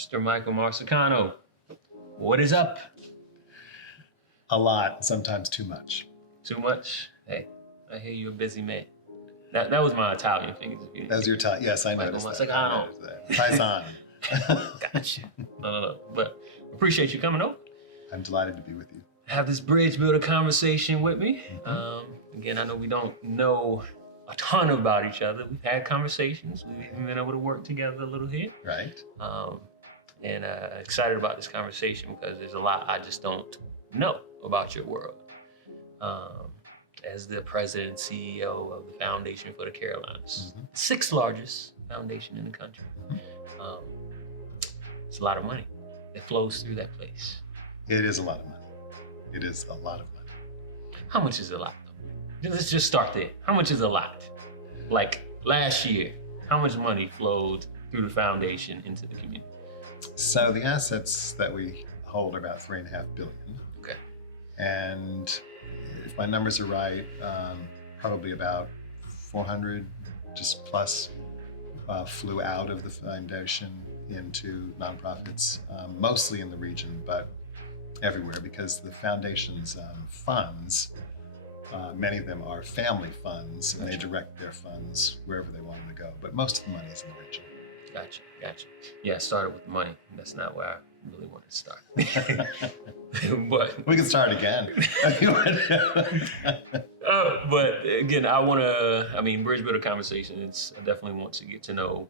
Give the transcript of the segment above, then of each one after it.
Mr. Michael Marsicano, what is up? A lot, sometimes too much. Too much? Hey, I hear you're a busy man. That was my Italian fingers. That was your time. Yes, I Michael noticed that. Marsicano. Paisan. Gotcha. No. But appreciate you coming over. I'm delighted to be with you. Have this bridge builder conversation with me. Again, I know we don't know a ton about each other. We've had conversations. We've even been able to work together a little here. Right. And excited about this conversation because there's a lot I just don't know about your world. As the president and CEO of the Foundation for the Carolinas, sixth largest foundation in the country. It's a lot of money that flows through that place. It is a lot of money. It is a lot of money. How much is a lot, though? Let's just start there. How much is a lot? Like last year, how much money flowed through the foundation into the community? So the assets that we hold are about $3.5 billion. Okay. And if my numbers are right, probably about 400 just plus flew out of the foundation into nonprofits, mostly in the region, but everywhere, because the foundation's funds, many of them are family funds, and they direct their funds wherever they want them to go. But most of the money is in the region. Gotcha. Yeah, I started with money. That's not where I really wanted to start. But we can start again. But again, Bridge Builder Conversations, I definitely want to get to know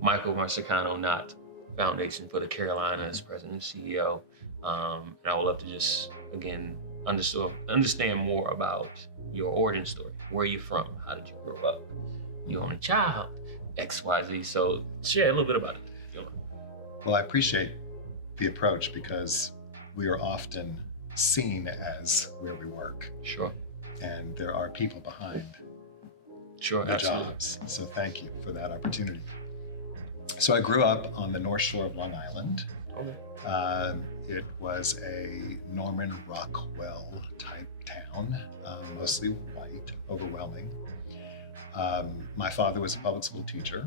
Michael Marsicano, not Foundation for the Carolinas, President and CEO. And I would love to just, again, understand more about your origin story. Where are you from? How did you grow up? You're only child, X, Y, Z. So share a little bit about it, if you don't mind. Well, I appreciate the approach because we are often seen as where we work. Sure. And there are people behind the absolutely. Jobs. So thank you for that opportunity. So I grew up on the North Shore of Long Island. Okay. It was a Norman Rockwell type town, mostly white, overwhelming. My father was a public school teacher.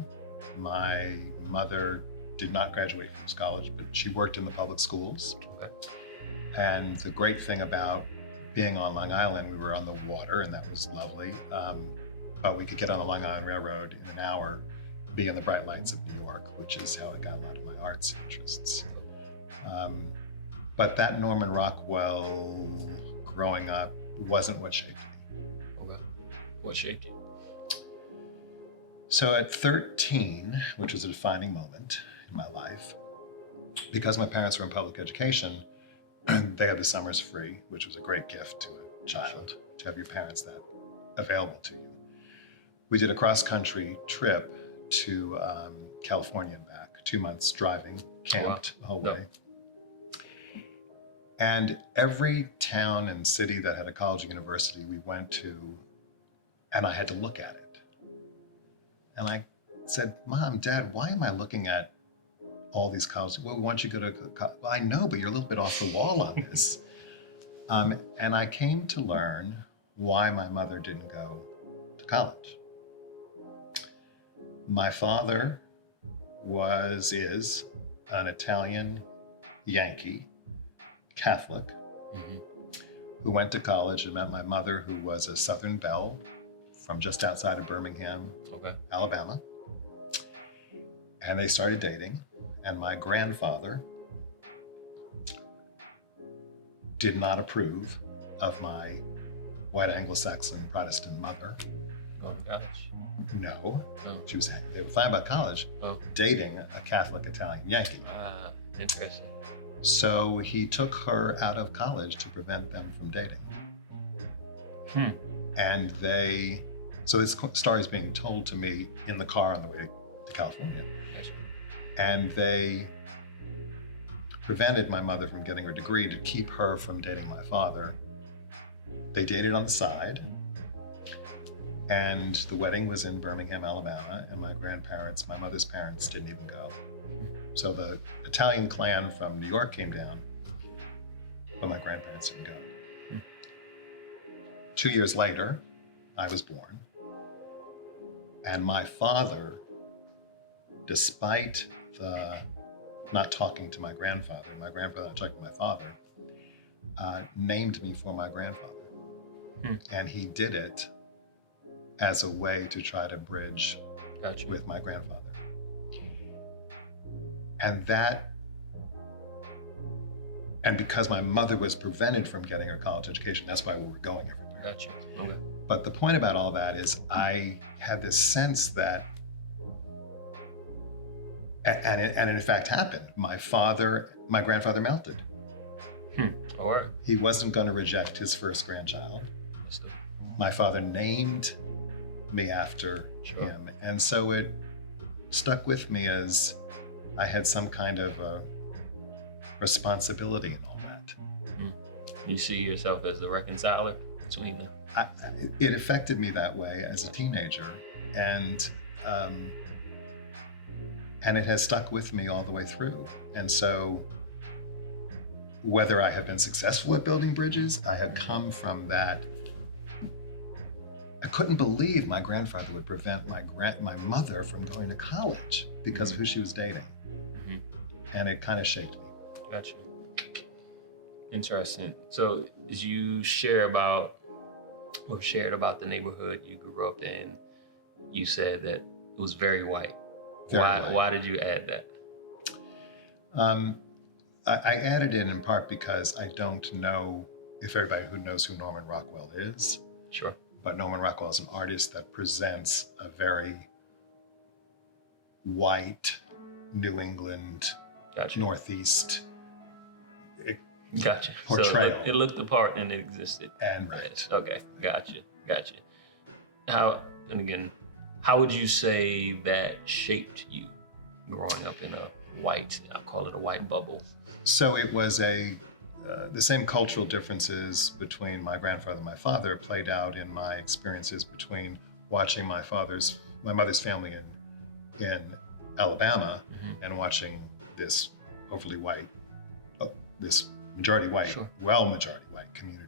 My mother did not graduate from college, but she worked in the public schools. Okay. And the great thing about being on Long Island, we were on the water, and that was lovely. But we could get on the Long Island Railroad in an hour, be in the bright lights of New York, which is how I got a lot of my arts interests. But that Norman Rockwell growing up wasn't what shaped me. Okay. What shaped you? So at 13, which was a defining moment in my life, because my parents were in public education, they had the summers free, which was a great gift to a child, to have your parents that available to you. We did a cross-country trip to California and back, 2 months driving, camped the whole way. And every town and city that had a college or university we went to, and I had to look at it. And I said, Mom, Dad, why am I looking at all these colleges? Well, why don't you go to college? Well, I know, but you're a little bit off the wall on this. And I came to learn why my mother didn't go to college. My father is an Italian Yankee Catholic who went to college and met my mother, who was a Southern belle from just outside of Birmingham, Alabama. And they started dating. And my grandfather did not approve of my white Anglo-Saxon Protestant mother. Going to college? No. Oh. They were fine about college, dating a Catholic Italian Yankee. Interesting. So he took her out of college to prevent them from dating. And so this story is being told to me in the car on the way to California. Gotcha. And they prevented my mother from getting her degree to keep her from dating my father. They dated on the side. And the wedding was in Birmingham, Alabama, and my mother's parents didn't even go. So the Italian clan from New York came down, but my grandparents didn't go. 2 years later, I was born. And my father, despite the not talking to my grandfather, not talking to my father, named me for my grandfather. And he did it as a way to try to bridge Gotcha. with my grandfather. And that, and because my mother was prevented from getting her college education, that's why we were going everywhere. Gotcha. Okay. But the point about all that is I had this sense that, and it in fact happened. My grandfather melted. All right. He wasn't going to reject his first grandchild. My father named me after him. And so it stuck with me as I had some kind of a responsibility in all that. You see yourself as the reconciler between them? It affected me that way as a teenager. And it has stuck with me all the way through. And so whether I have been successful at building bridges, I have come from that. I couldn't believe my grandfather would prevent my mother from going to college because of who she was dating. And it kind of shaped me. Gotcha. Interesting. So as you shared about the neighborhood you grew up in, you said that it was very white. Why did you add that? I added it in part because I don't know if everybody who knows who Norman Rockwell is. Sure. But Norman Rockwell is an artist that presents a very white New England, Gotcha. Northeast Gotcha. portrayal. So it looked the part and it existed. And right. Okay. Gotcha. How would you say that shaped you growing up in I'll call it a white bubble? So it was the same cultural differences between my grandfather and my father played out in my experiences between watching my mother's family in Alabama and watching this overly white, this majority white, Sure. majority white community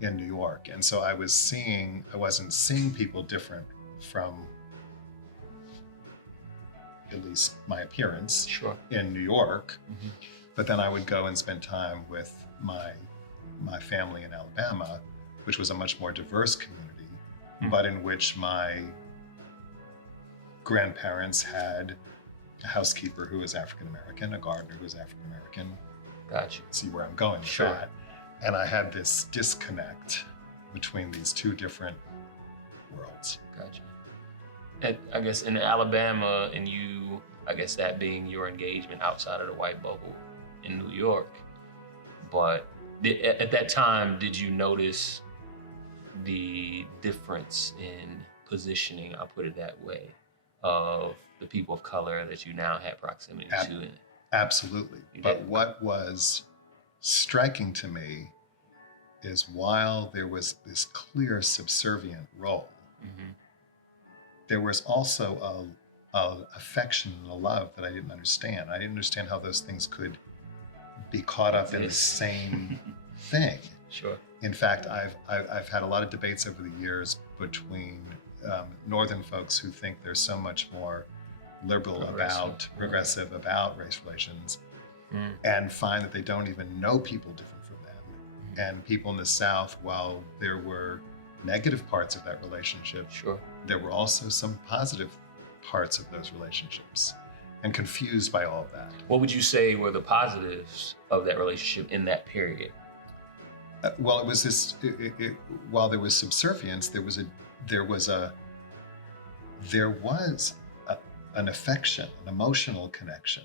in New York. And so I wasn't seeing people different from at least my appearance in New York. But then I would go and spend time with my family in Alabama, which was a much more diverse community, but in which my grandparents had a housekeeper who was African American, a gardener who was African American. Gotcha. See where I'm going with that. And I had this disconnect between these two different worlds. Gotcha. And I guess in Alabama, and you, I guess that being your engagement outside of the white bubble in New York, but at that time, did you notice the difference in positioning, I'll put it that way, of the people of color that you now had proximity to? Absolutely. But what was striking to me is while there was this clear subservient role, there was also a affection and a love that I didn't understand. I didn't understand how those things could be caught up in the same thing. Sure. In fact, I've had a lot of debates over the years between Northern folks who think there's so much more progressive about race relations, and find that they don't even know people different from them. And people in the South, while there were negative parts of that relationship, there were also some positive parts of those relationships, and confused by all of that. What would you say were the positives of that relationship in that period? Well, it was this. While there was subservience, there was an affection, an emotional connection,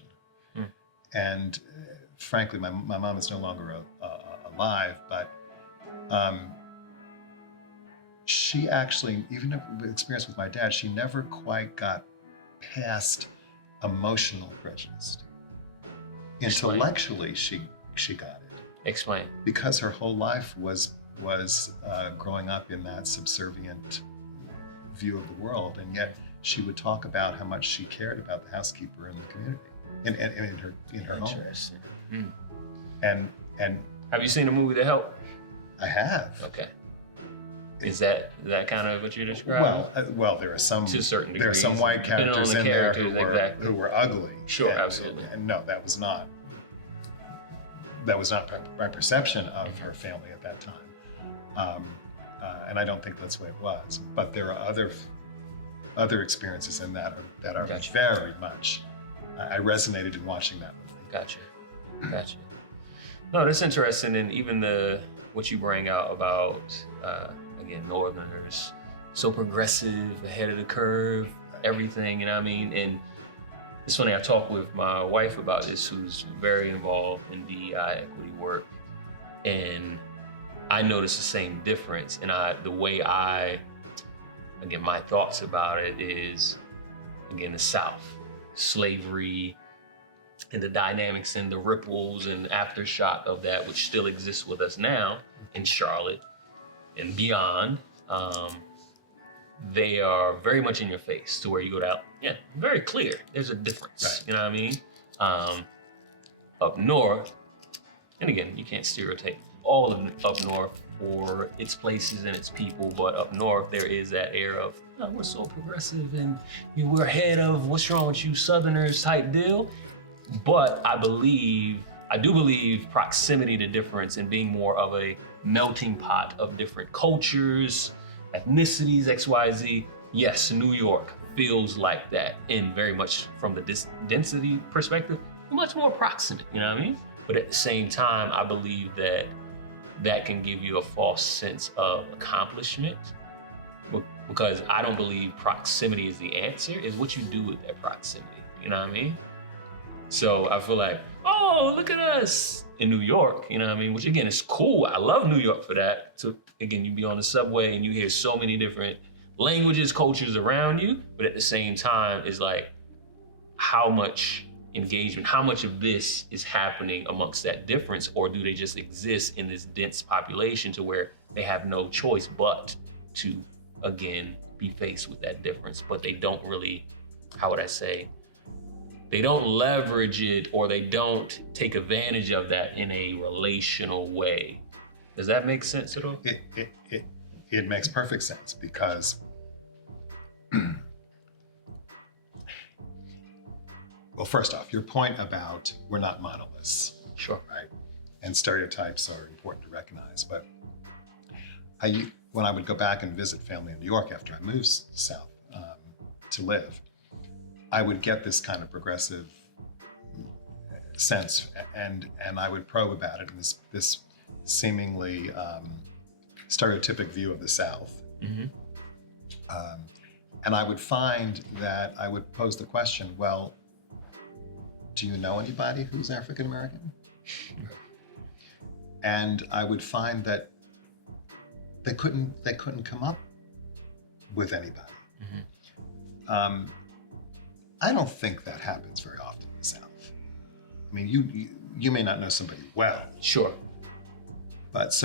and frankly, my mom is no longer alive, but she actually, even with experience with my dad, she never quite got past emotional prejudice. Explain. Intellectually, she got it. Explain. Because her whole life was growing up in that subservient view of the world, and yet she would talk about how much she cared about the housekeeper in the community, in her home. Interesting. And have you seen the movie The Help? I have. Okay. Is that kind of what you're describing? Well, there are some to certain there are degrees, some white depending on characters the in there characters, who were, exactly. who were ugly. Sure, and, absolutely. And no, that was not my perception of her family at that time. And I don't think that's the way it was. But there are other experiences in that are Gotcha. very much. I resonated in watching that movie. Gotcha. No, that's interesting, and even what you bring out about again, Northerners, so progressive, ahead of the curve, everything, you know what I mean? And it's funny, I talked with my wife about this, who's very involved in DEI equity work, and I noticed the same difference. And my thoughts about it is, again, the South, slavery, and the dynamics and the ripples and aftershock of that, which still exists with us now in Charlotte and beyond. They are very much in your face to where you go down. Yeah, very clear. There's a difference. Right. You know what I mean? Up north, and again, you can't stereotype all of up north for its places and its people, but up north there is that air of, oh, we're so progressive and we're ahead of what's wrong with you Southerners type deal. But I do believe proximity to difference and being more of a melting pot of different cultures, ethnicities, XYZ. Yes, New York feels like that, and very much from the density perspective, much more proximate, you know what I mean? But at the same time, I believe that can give you a false sense of accomplishment, because I don't believe proximity is the answer. It's what you do with that proximity, you know what I mean? So I feel like, oh, look at us in New York, you know what I mean? Which again, is cool. I love New York for that. So again, you be on the subway and you hear so many different languages, cultures around you, but at the same time, it's like, how much engagement, how much of this is happening amongst that difference, or do they just exist in this dense population to where they have no choice but to, again, be faced with that difference, but they don't really, how would I say, they don't leverage it, or they don't take advantage of that in a relational way. Does that make sense at all? It makes perfect sense, because well, first off, your point about we're not monoliths. Sure. Right? And stereotypes are important to recognize. But when I would go back and visit family in New York after I moved south to live, I would get this kind of progressive sense, and I would probe about it in this seemingly stereotypic view of the South. Mm-hmm. And I would find that I would pose the question, well, do you know anybody who's African American? And I would find that they couldn't come up with anybody. Mm-hmm. I don't think that happens very often in the South. I mean, you may not know somebody well. Sure. But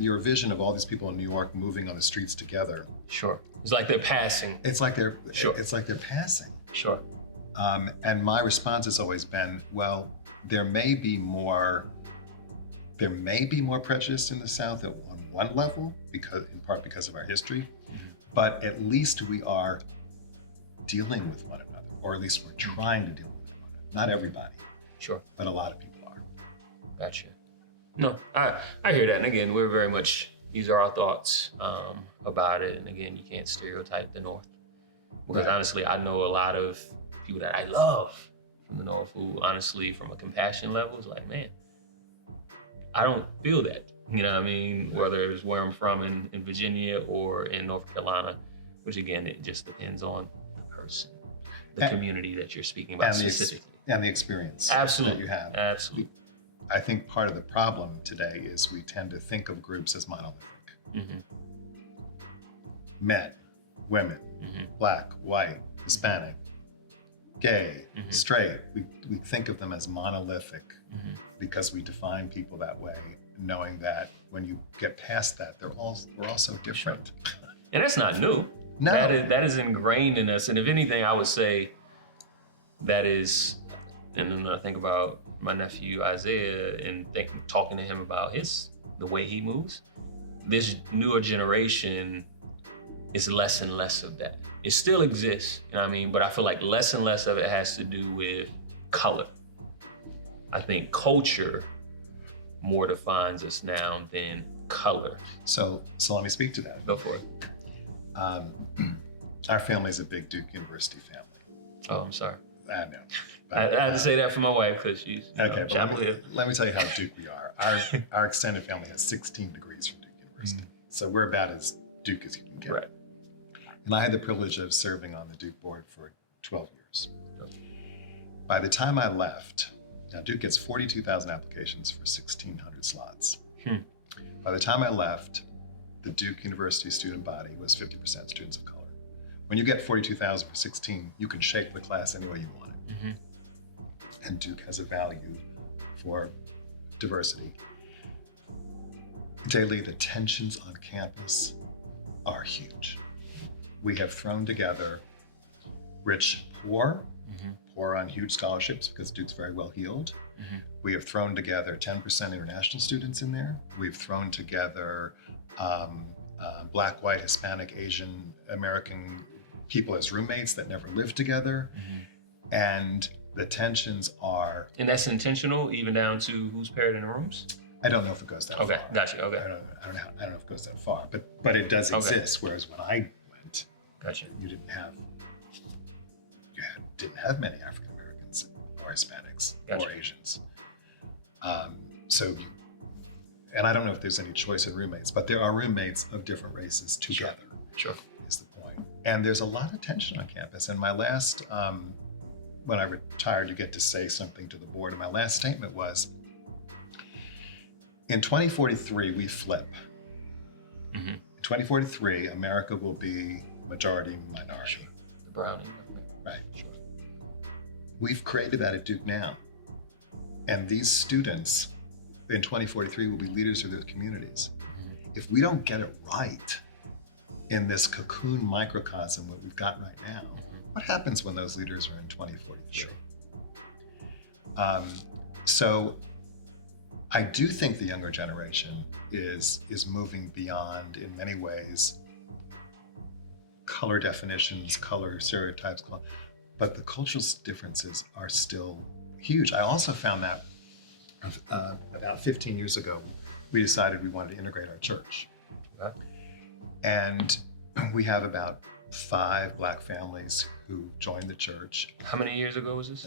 your vision of all these people in New York moving on the streets together. Sure. It's like they're passing. It's like they're Sure. It's like they're passing. Sure. And my response has always been, well, there may be more prejudice in the South on one level, in part because of our history, but at least we are dealing with one another, or at least we're trying to deal with one another. Not everybody. Sure. But a lot of people are. Gotcha. No, I hear that. And again, we're very much, these are our thoughts about it. And again, you can't stereotype the North. Because Right. honestly, I know a lot of people that I love from the North who honestly, from a compassion level, is like, man, I don't feel that. You know what I mean? Whether it's where I'm from in Virginia or in North Carolina, which again, it just depends on the person, the community that you're speaking about specifically. And the experience Absolutely. that you have. Absolutely. I think part of the problem today is we tend to think of groups as monolithic. Mm-hmm. Men, women, Mm-hmm. Black, white, Hispanic, gay, Mhm. straight. We think of them as monolithic Mm-hmm. because we define people that way, knowing that when you get past that, we're also different. And that's not new. No. That is ingrained in us. And if anything, I would say that is, and then I think about my nephew Isaiah and talking to him about the way he moves. this newer generation is less and less of that. It still exists, you know what I mean? But I feel like less and less of it has to do with color. I think culture more defines us now than color. So let me speak to that. Go for it. Our family is a big Duke University family. Oh, I'm sorry. I know. I had to say that for my wife because she's Okay, but Chapel Hill. let me tell you how Duke we are. Our extended family has 16 degrees from Duke University. So we're about as Duke as you can get. Right. And I had the privilege of serving on the Duke board for 12 years. By the time I left, now Duke gets 42,000 applications for 1,600 slots. By the time I left, the Duke University student body was 50% students of color. When you get 42,000 for 16, you can shape the class any way you want it. And Duke has a value for diversity. Dae-Lee, the tensions on campus are huge. We have thrown together rich, poor, poor on huge scholarships because Duke's very well heeled. We have thrown together 10% international students in there. We've thrown together Black, white, Hispanic, Asian, American people as roommates that never lived together. And the tensions are... And that's intentional, even down to who's paired in the rooms? I don't know if it goes that far. Okay, gotcha, okay. I don't know if it goes that far, but it does exist. Whereas when I went, Gotcha. you didn't have many African Americans or Hispanics or Asians. And I don't know if there's any choice in roommates, but there are roommates of different races together. Sure. Is the point. And there's a lot of tension on campus. And my last, when I retired, you get to say something to the board. And my last statement was, in 2043, we flip. In 2043, America will be majority minority. The brownie. Right. Sure. We've created that at Duke now. And these students in 2043 will be leaders of their communities. If we don't get it right in this cocoon microcosm that we've got right now, what happens when those leaders are in 2043? So I do think the younger generation is moving beyond, in many ways, color definitions, color stereotypes, but the cultural differences are still huge. I also found that about 15 years ago, we decided we wanted to integrate our church. And we have about 5 Black families who joined the church. How many years ago was this?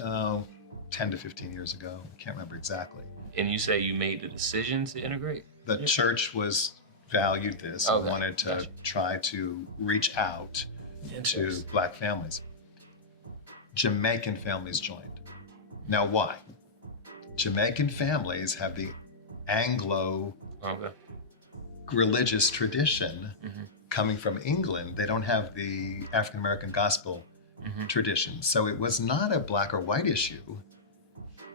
10 to 15 years ago. I can't remember exactly. And you say you made the decision to integrate? The church valued this and wanted to try to reach out to Black families. Jamaican families joined. Now, why? Jamaican families have the Anglo religious tradition coming from England. They don't have the African American gospel tradition. So it was not a Black or white issue.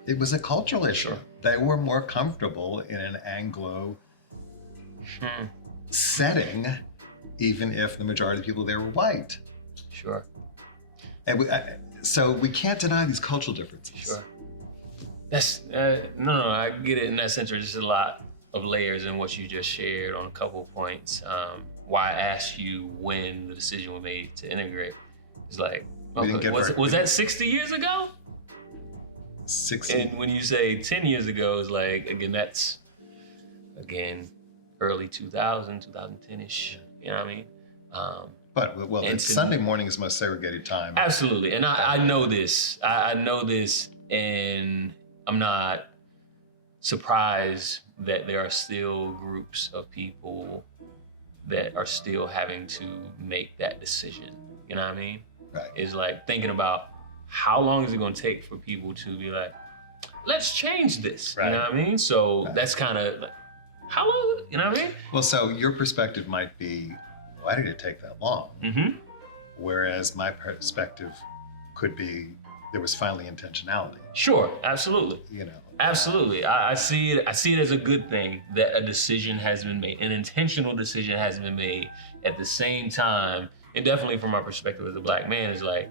It was a cultural issue. They were more comfortable in an Anglo setting, even if the majority of the people there were white. Sure. And so we can't deny these cultural differences. Sure. That's no, I get it in that sense. There's just a lot of layers in what you just shared on a couple of points. Why I asked you when the decision was made to integrate. It's like, was that 60 years ago? 60. And when you say 10 years ago, it's like, again, that's early 2000, 2010-ish. You know what I mean? But it's Sunday morning is the most segregated time. Absolutely, and I know this. I know this, and I'm not surprised that there are still groups of people that are still having to make that decision. You know what I mean? Right. It's like thinking about how long is it going to take for people to be like, let's change this. Right. You know what I mean? So that's kind of like, how long? You know what I mean? Well, so your perspective might be, why did it take that long? Whereas my perspective could be, there was finally intentionality. Sure, absolutely. You know, absolutely. I see it as a good thing that a decision has been made, an intentional decision has been made. At the same time, and definitely from my perspective as a Black man, is like,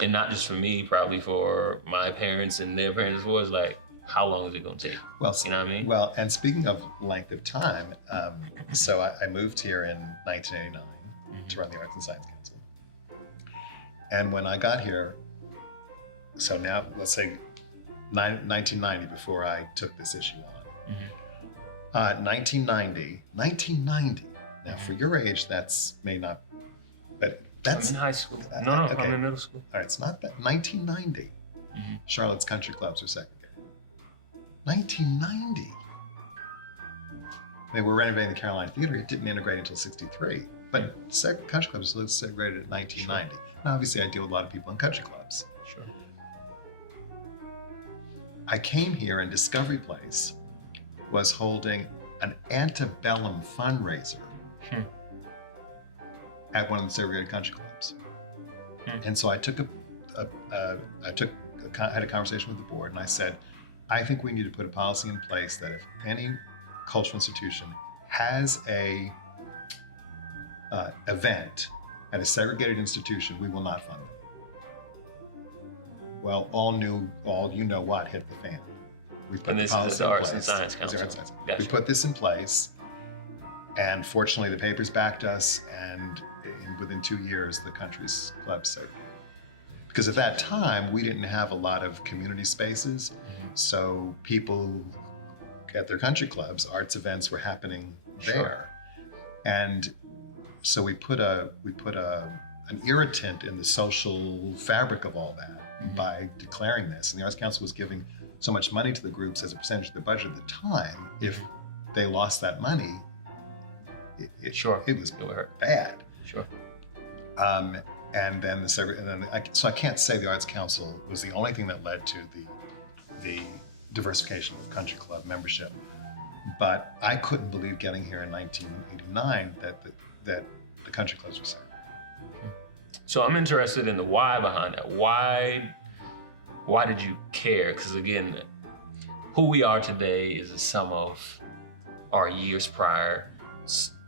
and not just for me, probably for my parents and their parents as well, is like, how long is it going to take? Well, You know what I mean? Well, and speaking of length of time, so I moved here in 1989 to run the Arts and Science Council. And when I got here, so now let's say 1990, before I took this issue on. 1990. Now, for your age, that's may not, but that's I'm in high school. No, okay. I'm in middle school. All right, it's not that. 1990, Charlotte's country clubs were segregated. 1990. They were renovating the Carolina Theater. It didn't integrate until '63. But country clubs was segregated in 1990. Sure. Now, obviously, I deal with a lot of people in country clubs. Sure. I came here and Discovery Place was holding an antebellum fundraiser at one of the segregated country clubs. And so I had a conversation with the board, and I said, I think we need to put a policy in place that if any cultural institution has a event at a segregated institution, we will not fund it. Well, all you know what hit the fan. We put and this is the Arts and Science Council. We put this in place, and fortunately, the papers backed us, and within 2 years, the country's club segregated. Because at that time, we didn't have a lot of community spaces, so people at their country clubs, arts events were happening there, Sure. and so we put an irritant in the social fabric of all that by declaring this. And the Arts Council was giving so much money to the groups as a percentage of the budget at the time. If they lost that money, it was bad. Sure. And then so I can't say the Arts Council was the only thing that led to the diversification of country club membership. But I couldn't believe getting here in 1989 that the country clubs were segregated. So I'm interested in the why behind that. Why did you care? Because again, who we are today is a sum of our years prior.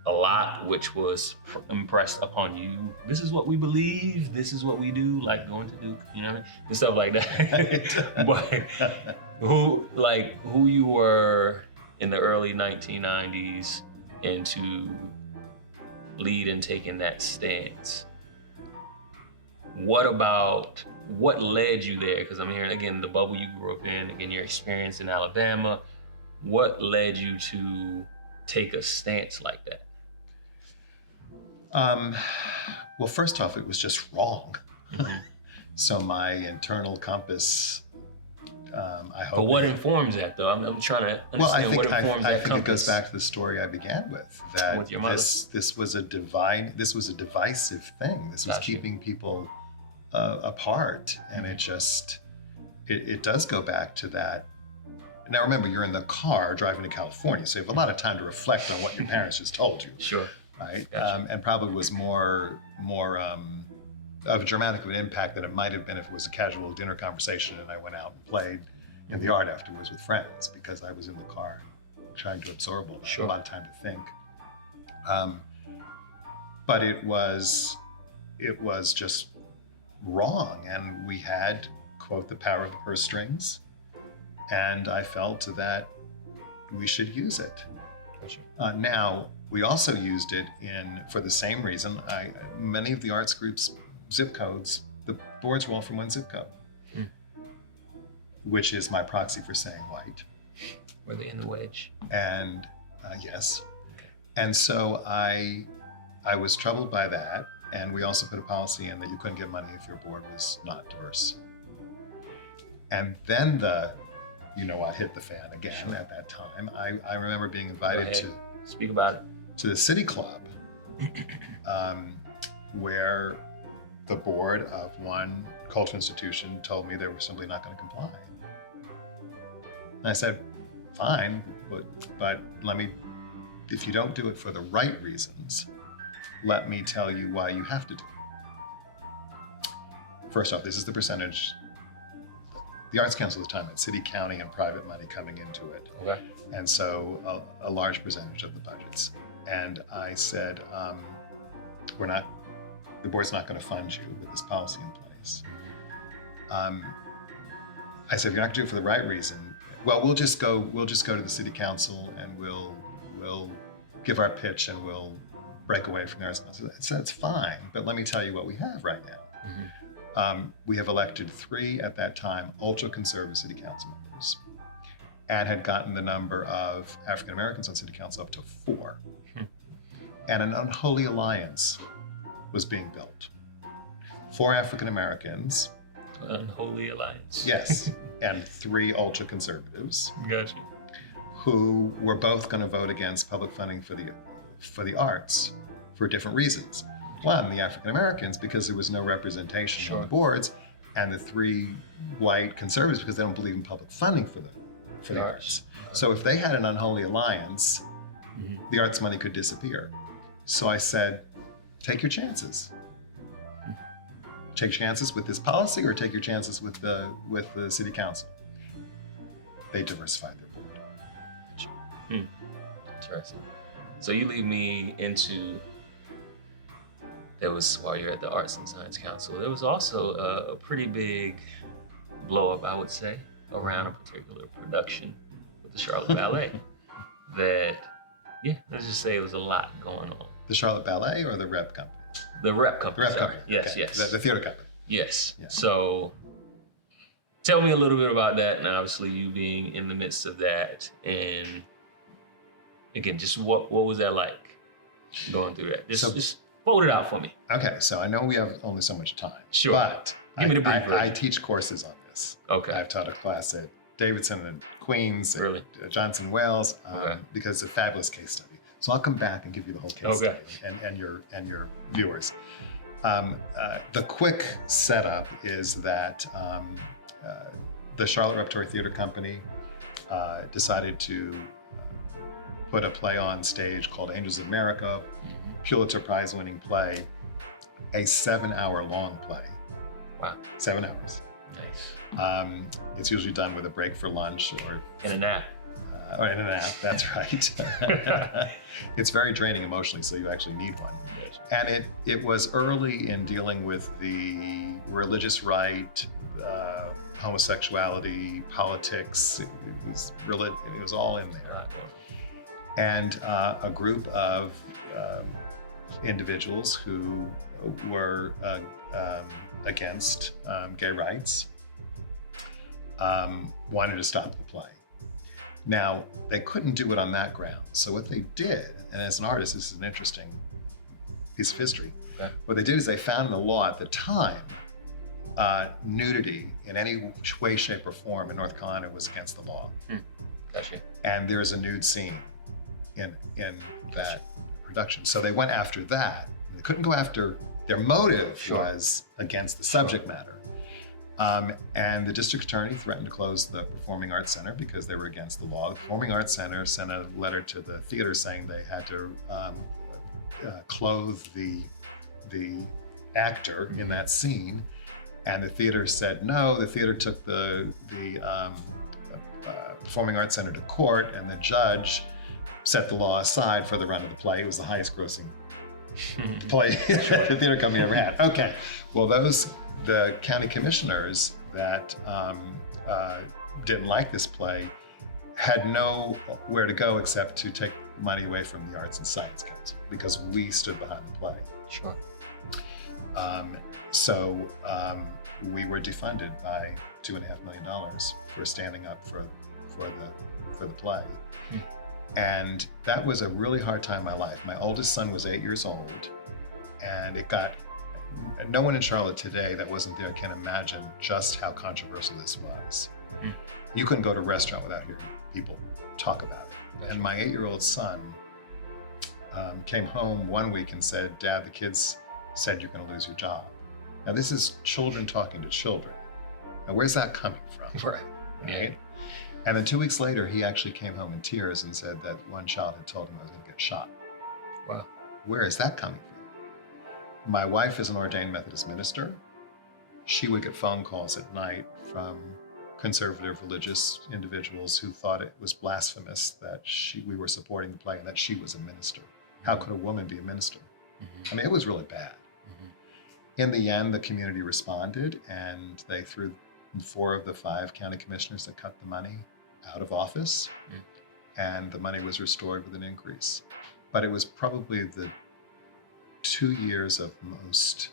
A lot which was impressed upon you. This is what we believe. This is what we do. Like going to Duke, you know, and stuff like that. But who you were in the early 1990s into lead and taking that stance. What led you there? Because I'm hearing, again, the bubble you grew up in, again, your experience in Alabama. What led you to take a stance like that? Well, first off, it was just wrong. So my internal compass, I hope. But what informs that, though? I'm trying to understand what informs that compass. I think it goes back to the story I began with. That with your mother. This was a divisive thing. This was keeping people apart, and it does go back to that. Now remember, you're in the car driving to California, so you have a lot of time to reflect on what your parents just told you. Sure. Right? Gotcha. And probably was more of a dramatic of an impact than it might have been if it was a casual dinner conversation and I went out and played in the art afterwards with friends, because I was in the car trying to absorb all that. Sure. A lot of time to think. But it was just wrong, and we had, quote, the power of the purse strings, and I felt that we should use it. Gotcha. Now, we also used it for the same reason. Many of the arts groups' zip codes, the boards were all from one zip code, which is my proxy for saying white. Were they in the wedge? And yes. Okay. And so I was troubled by that. And we also put a policy in that you couldn't get money if your board was not diverse. And then hit the fan again. Sure. At that time. I remember being invited to speak about it. To the City Club, where the board of one cultural institution told me they were simply not going to comply. And I said, fine, but if you don't do it for the right reasons, let me tell you why you have to do it. First off, this is the percentage. The Arts Council at the time had city, county, and private money coming into it. Okay. And so a large percentage of the budgets. And I said, the board's not going to fund you with this policy in place. I said, if you're not going to do it for the right reason, well, we'll just go to the city council and we'll give our pitch and we'll break away from the arts council. So that's fine, but let me tell you what we have right now. We have elected 3 at that time ultra-conservative city council members, and had gotten the number of African Americans on city council up to 4. And an unholy alliance was being built. 4 African Americans. Unholy alliance. Yes, and 3 ultra-conservatives. Gotcha. Who were both going to vote against public funding for the arts for different reasons. One, the African Americans, because there was no representation on the boards, and the 3 white conservatives because they don't believe in public funding for the arts. So if they had an unholy alliance, the arts money could disappear. So I said, take your chances. Take chances with this policy, or take your chances with the city council. They diversified their board. Interesting. So you lead me into, there was, while you're at the Arts and Science Council, there was also a pretty big blow up, I would say, around a particular production with the Charlotte Ballet that, let's just say it was a lot going on. The Charlotte Ballet or the Rep Company? The Rep Company. The Rep Company. Yes, okay. yes. The theater company. Yes. Yeah. So tell me a little bit about that, and obviously you being in the midst of that, and again, just what was that like going through that? Just fold it out for me. Okay, so I know we have only so much time. Sure. But give me the brief version. I teach courses on this. Okay. I've taught a class at Davidson and Queens, really? at Johnson Wales, Okay. because it's a fabulous case study. So I'll come back and give you the whole case study and your viewers. The quick setup is that the Charlotte Repertory Theater Company decided to put a play on stage called Angels of America, Pulitzer Prize winning play, a 7-hour long play. Wow. 7 hours. Nice. It's usually done with a break for lunch or in a nap. Or in a nap, that's right. It's very draining emotionally, so you actually need one. And it was early in dealing with the religious right, homosexuality, politics. It was all in there. And a group of individuals who were against gay rights wanted to stop the play. Now, they couldn't do it on that ground. So what they did, and as an artist, this is an interesting piece of history. Okay. What they did is they found in the law at the time, nudity in any way, shape, or form in North Carolina was against the law. Gotcha. And there's a nude scene in that production. So they went after that. They couldn't go after, their motive was against the subject matter. And the district attorney threatened to close the Performing Arts Center because they were against the law. The Performing Arts Center sent a letter to the theater saying they had to clothe the actor in that scene. And the theater said no. The theater took the Performing Arts Center to court, and the judge set the law aside for the run of the play. It was the highest grossing play the theater company ever had. Okay, well the county commissioners that didn't like this play had nowhere to go except to take money away from the Arts and Science Council because we stood behind the play. Sure. So we were defunded by $2.5 million for standing up for the play. And that was a really hard time in my life. My oldest son was 8 years old, and no one in Charlotte today that wasn't there can imagine just how controversial this was. You couldn't go to a restaurant without hearing people talk about it. And my 8-year-old son came home one week and said, "Dad, the kids said you're going to lose your job." Now this is children talking to children. Now where's that coming from? Right. Yeah. And then 2 weeks later, he actually came home in tears and said that one child had told him I was going to get shot. Wow. Where is that coming from? My wife is an ordained Methodist minister. She would get phone calls at night from conservative religious individuals who thought it was blasphemous that we were supporting the play and that she was a minister. How could a woman be a minister? I mean, it was really bad. In the end, the community responded, and they threw 4 of the 5 county commissioners that cut the money out of office, and the money was restored with an increase. But it was probably the 2 years of most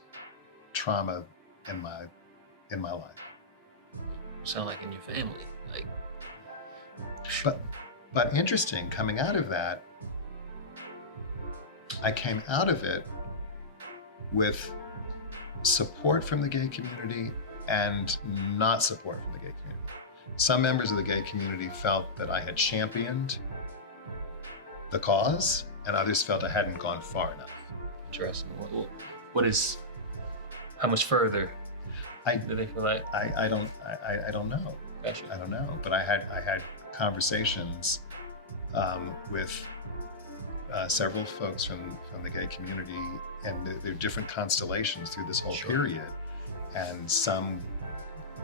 trauma in my life. Sound like in your family, like. But interesting, coming out of that, I came out of it with support from the gay community and not support from the gay community. Some members of the gay community felt that I had championed the cause, and others felt I hadn't gone far enough. Interesting. How much further do they feel like? I don't know. Gotcha. I don't know. But I had conversations with several folks from the gay community, and there are different constellations through this whole period. And some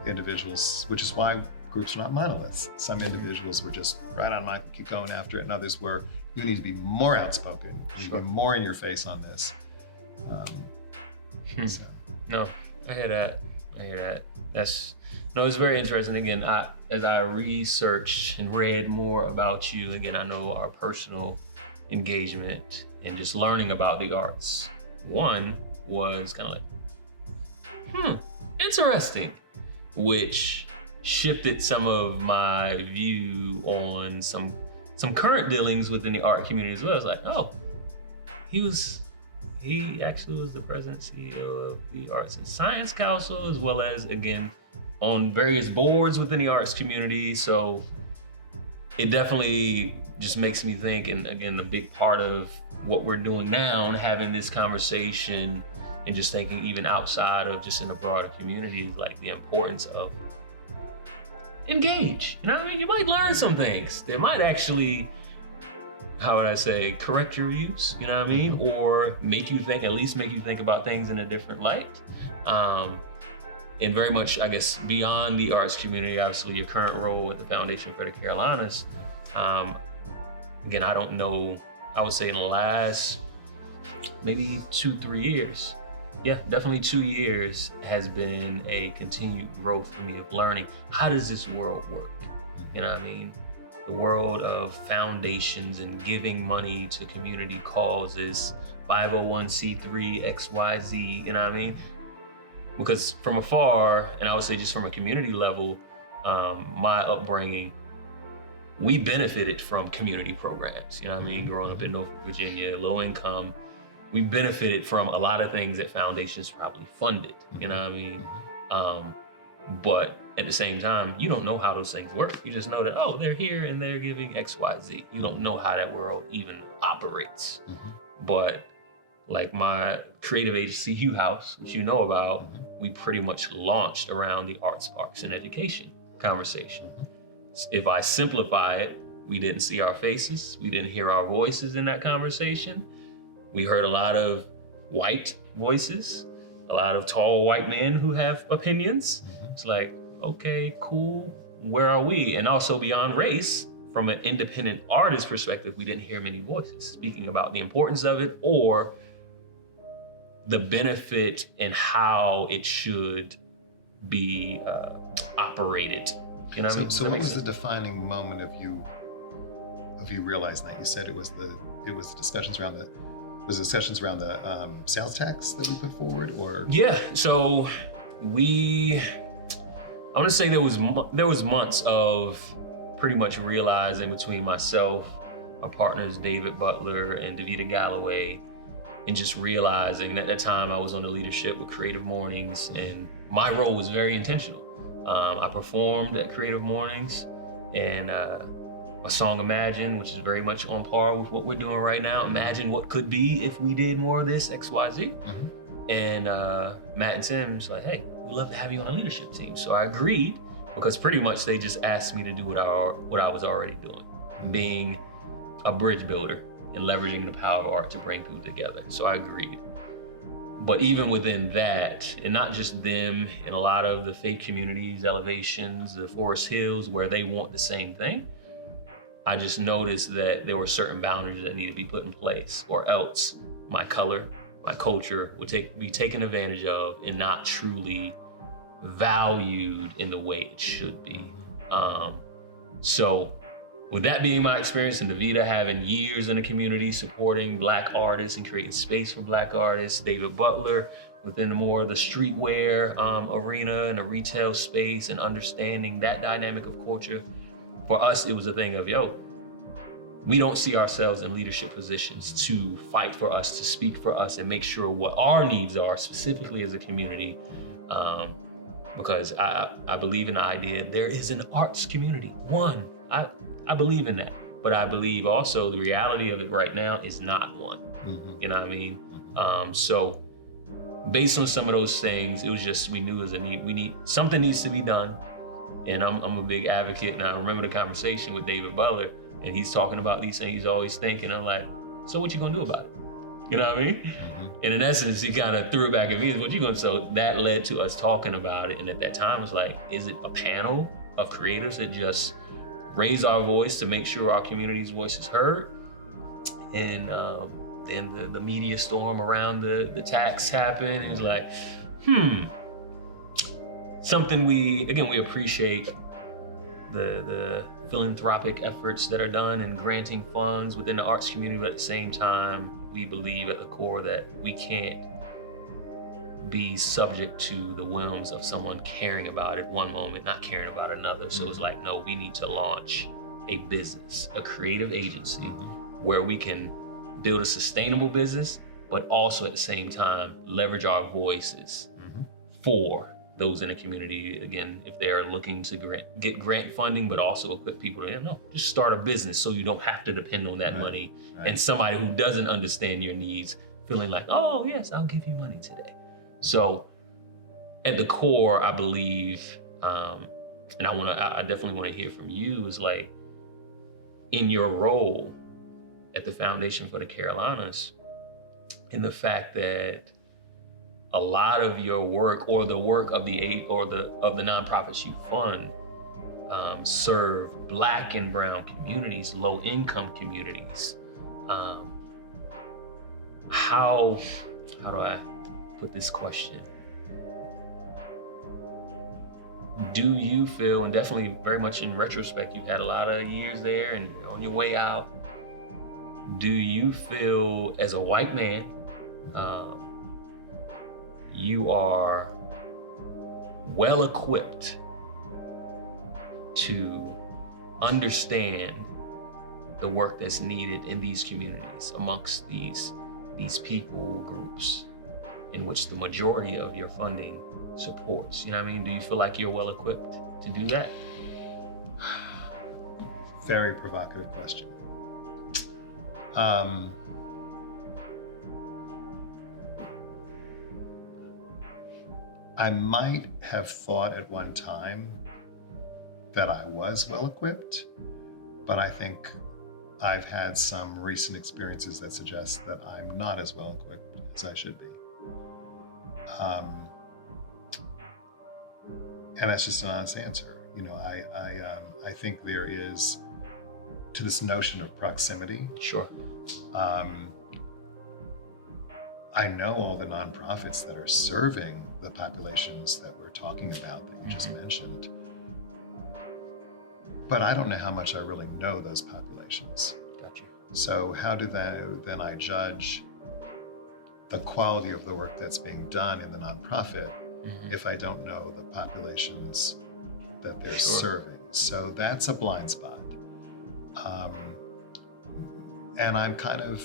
individuals, which is why groups are not monoliths. Some individuals were just right on, Michael, keep going after it, and others were, you need to be more outspoken, you need to be more in your face on this. So. No, I hear that. It's very interesting. Again, as I researched and read more about you, again, I know our personal engagement and just learning about the arts. One was kind of like, interesting, which shifted some of my view on some current dealings within the art community as well. It's like, oh, he actually was the president CEO of the Arts and Science Council, as well as, again, on various boards within the arts community. So it definitely just makes me think, and again, a big part of what we're doing now and having this conversation and just thinking even outside of just in a broader community, like the importance of engage. You know what I mean? You might learn some things that might actually, how would I say, correct your views, you know what I mean? Or make you think, at least make you think about things in a different light. And very much, I guess, beyond the arts community, obviously your current role with the Foundation for the Carolinas. Again, I don't know, I would say in the last maybe 2-3 years, yeah, definitely 2 years has been a continued growth for me of learning, how does this world work? You know what I mean? The world of foundations and giving money to community causes, 501c3, XYZ, you know what I mean? Because from afar, and I would say just from a community level, my upbringing, we benefited from community programs, you know what I mean? Growing up in Norfolk, Virginia, low income, we benefited from a lot of things that foundations probably funded, you know what I mean? But at the same time, you don't know how those things work. You just know that, oh, they're here and they're giving X, Y, Z. You don't know how that world even operates. But like my creative agency, Hugh House, which you know about, we pretty much launched around the arts, parks, and education conversation. If I simplify it, we didn't see our faces. We didn't hear our voices in that conversation. We heard a lot of white voices, a lot of tall white men who have opinions. It's like, okay, cool, where are we? And also beyond race, from an independent artist perspective, we didn't hear many voices speaking about the importance of it or the benefit and how it should be operated. You know what I mean? So what was the defining moment of you realizing that? You said it was the discussions around the sales tax that we put forward, or? Yeah, so I want to say there was months of pretty much realizing between myself, our partners David Butler and Davita Galloway, and just realizing that at that time I was on the leadership with Creative Mornings, and my role was very intentional. I performed at Creative Mornings, and a song Imagine, which is very much on par with what we're doing right now. Imagine what could be if we did more of this, XYZ. And Matt and Tim's like, hey, we'd love to have you on a leadership team. So I agreed, because pretty much they just asked me to do what I was already doing, being a bridge builder and leveraging the power of art to bring people together. So I agreed. But even within that, and not just them, in a lot of the faith communities, Elevations, the Forest Hills, where they want the same thing, I just noticed that there were certain boundaries that needed to be put in place, or else my color, my culture would be taken advantage of and not truly valued in the way it should be. So with that being my experience, and Davida having years in the community supporting Black artists and creating space for Black artists, David Butler within more of the streetwear arena and the retail space, and understanding that dynamic of culture, for us, it was a thing of, we don't see ourselves in leadership positions to fight for us, to speak for us, and make sure what our needs are specifically as a community. Because I believe in the idea there is an arts community. I believe in that. But I believe also the reality of it right now is not one. Mm-hmm. You know what I mean? Mm-hmm. So based on some of those things, it was just, we knew as a need, something needs to be done. And I'm a big advocate. And I remember the conversation with David Butler, and he's talking about these things he's always thinking. I'm like, so what you gonna do about it? You know what I mean? Mm-hmm. And in essence, he kind of threw it back at me, what you gonna, so that led to us talking about it. And at that time, it was like, is it a panel of creators that just raise our voice to make sure our community's voice is heard? And then the media storm around the tax happened. It was like, something we appreciate the philanthropic efforts that are done and granting funds within the arts community, but at the same time, we believe at the core that we can't be subject to the whims of someone caring about it one moment, not caring about another. So it's like, no, we need to launch a business, a creative agency, where we can build a sustainable business, but also at the same time, leverage our voices for those in the community. Again, if they're looking to get grant funding, but also equip people to, just start a business so you don't have to depend on that money. Right. And somebody who doesn't understand your needs feeling like, oh yes, I'll give you money today. So at the core, I believe, and I definitely want to hear from you, is like, in your role at the Foundation for the Carolinas, in the fact that a lot of your work, or the work of the nonprofits you fund, serve Black and brown communities, low income communities. How do I put this question? Do you feel, and definitely very much in retrospect, you've had a lot of years there and on your way out, do you feel as a white man, you are well equipped to understand the work that's needed in these communities, amongst these people groups in which the majority of your funding supports? You know what I mean? Do you feel like you're well equipped to do that? Very provocative question. I might have thought at one time that I was well equipped, but I think I've had some recent experiences that suggest that I'm not as well equipped as I should be. And that's just an honest answer. I think there is, to this notion of proximity. Sure. I know all the nonprofits that are serving the populations that we're talking about, that you just mentioned, but I don't know how much I really know those populations. Gotcha. So how do then I judge the quality of the work that's being done in the nonprofit if I don't know the populations that they're serving? So that's a blind spot. And I'm kind of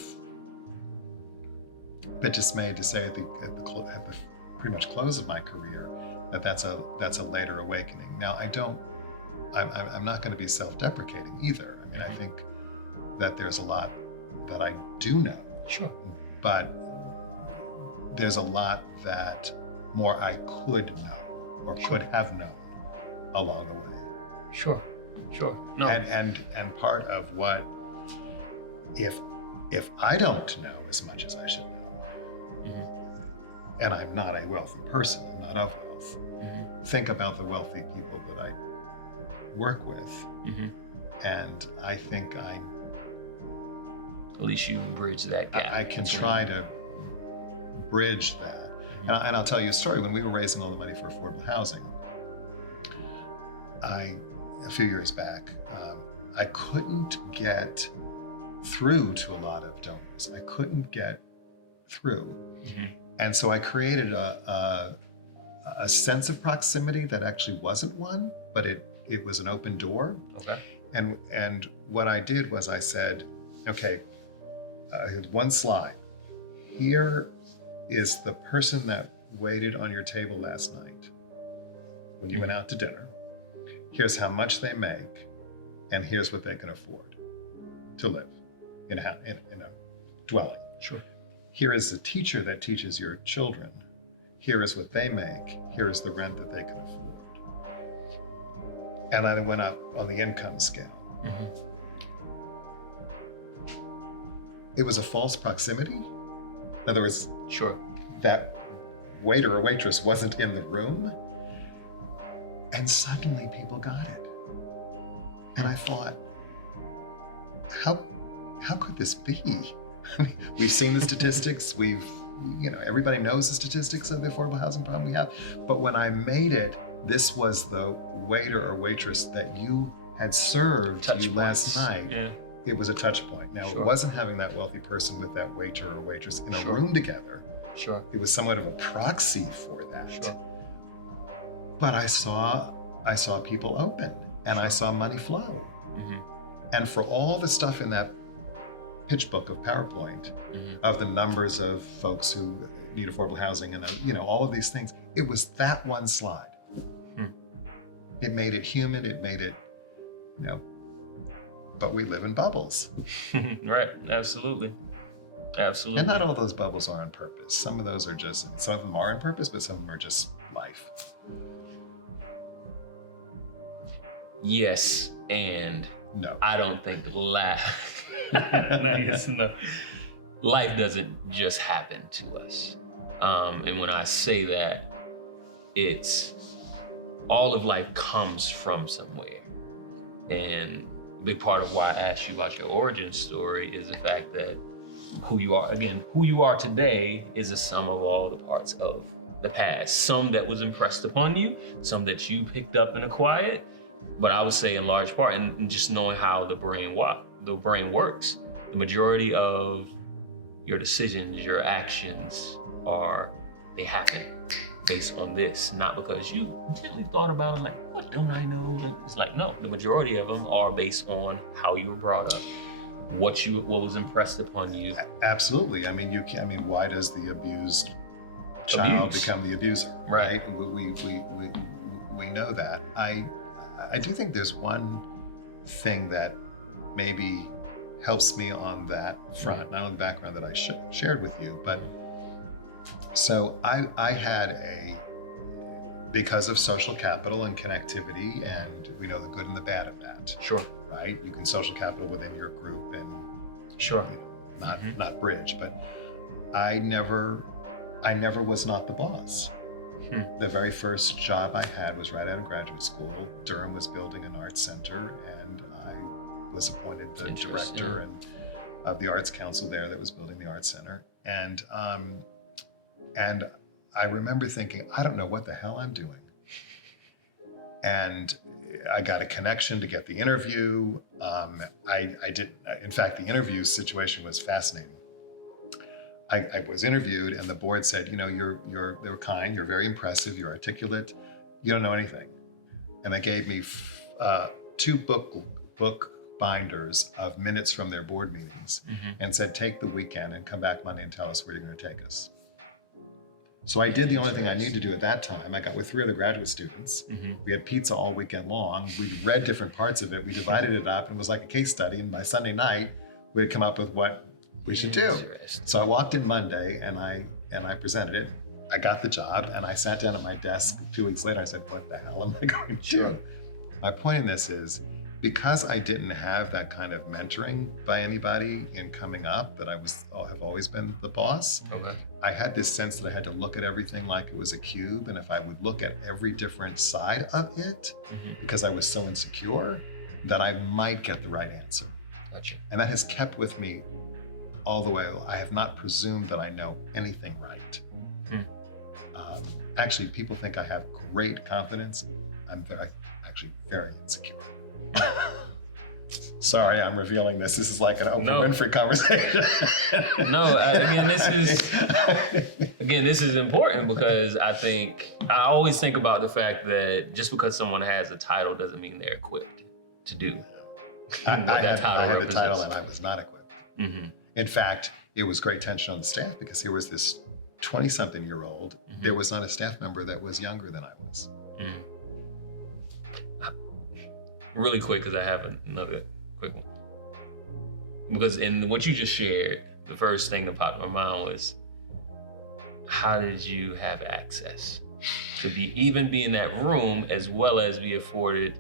a bit dismayed to say at the pretty much close of my career that's a later awakening. Now I'm not going to be self-deprecating either. I mean, I think that there's a lot that I do know. Sure. But there's a lot that more I could know or could have known along the way. Sure. No. And part of what, if I don't know as much as I should know, and I'm not a wealthy person, I'm not of wealth, think about the wealthy people that I work with, and I think at least you bridge that gap. I can try to bridge that. And I'll tell you a story. When we were raising all the money for affordable housing, a few years back, I couldn't get through to a lot of donors. I couldn't get through. And so I created a sense of proximity that actually wasn't one, but it was an open door. Okay. And what I did was I said, okay, one slide. Here is the person that waited on your table last night when you went out to dinner. Here's how much they make, and here's what they can afford to live in a dwelling. Sure. Here is the teacher that teaches your children. Here is what they make. Here is the rent that they can afford. And I went up on the income scale. It was a false proximity. In other words, Sure. that waiter or waitress wasn't in the room. And suddenly people got it. And I thought, how could this be? I mean, we've seen the statistics. Everybody knows the statistics of the affordable housing problem we have. But when I made it, this was the waiter or waitress that you had served you last night. Yeah. It was a touch point. Now, Sure. It wasn't having that wealthy person with that waiter or waitress in a Sure. room together. Sure. It was somewhat of a proxy for that. Sure. But I saw people open, and I saw money flow. And for all the stuff in that pitch book of PowerPoint, of the numbers of folks who need affordable housing and all of these things, it was that one slide. It made it human. It made it, but we live in bubbles. Right. Absolutely. Absolutely. And not all those bubbles are on purpose. Some of them are on purpose, but some of them are just life. Yes, and No. I don't think life. No. Life doesn't just happen to us. And when I say that, it's all of life comes from somewhere. And a big part of why I asked you about your origin story is the fact that who you are today is a sum of all the parts of the past. Some that was impressed upon you, some that you picked up and acquired. But I would say in large part, and just knowing how the brain works, the majority of your decisions, your actions they happen based on this, not because you intently thought about it, like, what don't I know? And it's like, no, the majority of them are based on how you were brought up, what was impressed upon you. Absolutely. I mean, why does the abused child become the abuser? Right. We know that. I do think there's one thing that maybe helps me on that front, not on the background that I shared with you, but so I had because of social capital and connectivity, and we know the good and the bad of that. Sure. Right? You can social capital within your group and Sure. Not bridge, but I never was not the boss. The very first job I had was right out of graduate school. Durham was building an arts center, and I was appointed the director of the arts council there that was building the arts center. And I remember thinking, I don't know what the hell I'm doing. And I got a connection to get the interview. In fact, the interview situation was fascinating. I was interviewed, and the board said, they were kind, you're very impressive, you're articulate, you don't know anything. And they gave me 2 book binders of minutes from their board meetings and said, take the weekend and come back Monday and tell us where you're going to take us. So I did the only thing I needed to do at that time. I got with 3 other graduate students. We had pizza all weekend long. We read different parts of it. We divided it up, and it was like a case study. And by Sunday night, we had come up with what we should do. So I walked in Monday and I presented it. I got the job, and I sat down at my desk 2 weeks later. I said, what the hell am I going to do? My point in this is, because I didn't have that kind of mentoring by anybody in coming up, that have always been the boss. Okay. I had this sense that I had to look at everything like it was a cube, and if I would look at every different side of it, because I was so insecure, that I might get the right answer. Gotcha. And that has kept with me all the way. I have not presumed that I know anything right. Actually, people think I have great confidence. I actually very insecure. Sorry, I'm revealing this. This is like an Oprah Winfrey conversation. No, this is important because I always think about the fact that just because someone has a title doesn't mean they're equipped to do I had the title and I was not equipped. Mm-hmm. In fact, it was great tension on the staff because here was this 20-something-year-old. Mm-hmm. There was not a staff member that was younger than I was. Mm. Really quick, because I have another quick one. Because in what you just shared, the first thing that popped in my mind was, how did you have access to be in that room as well as be afforded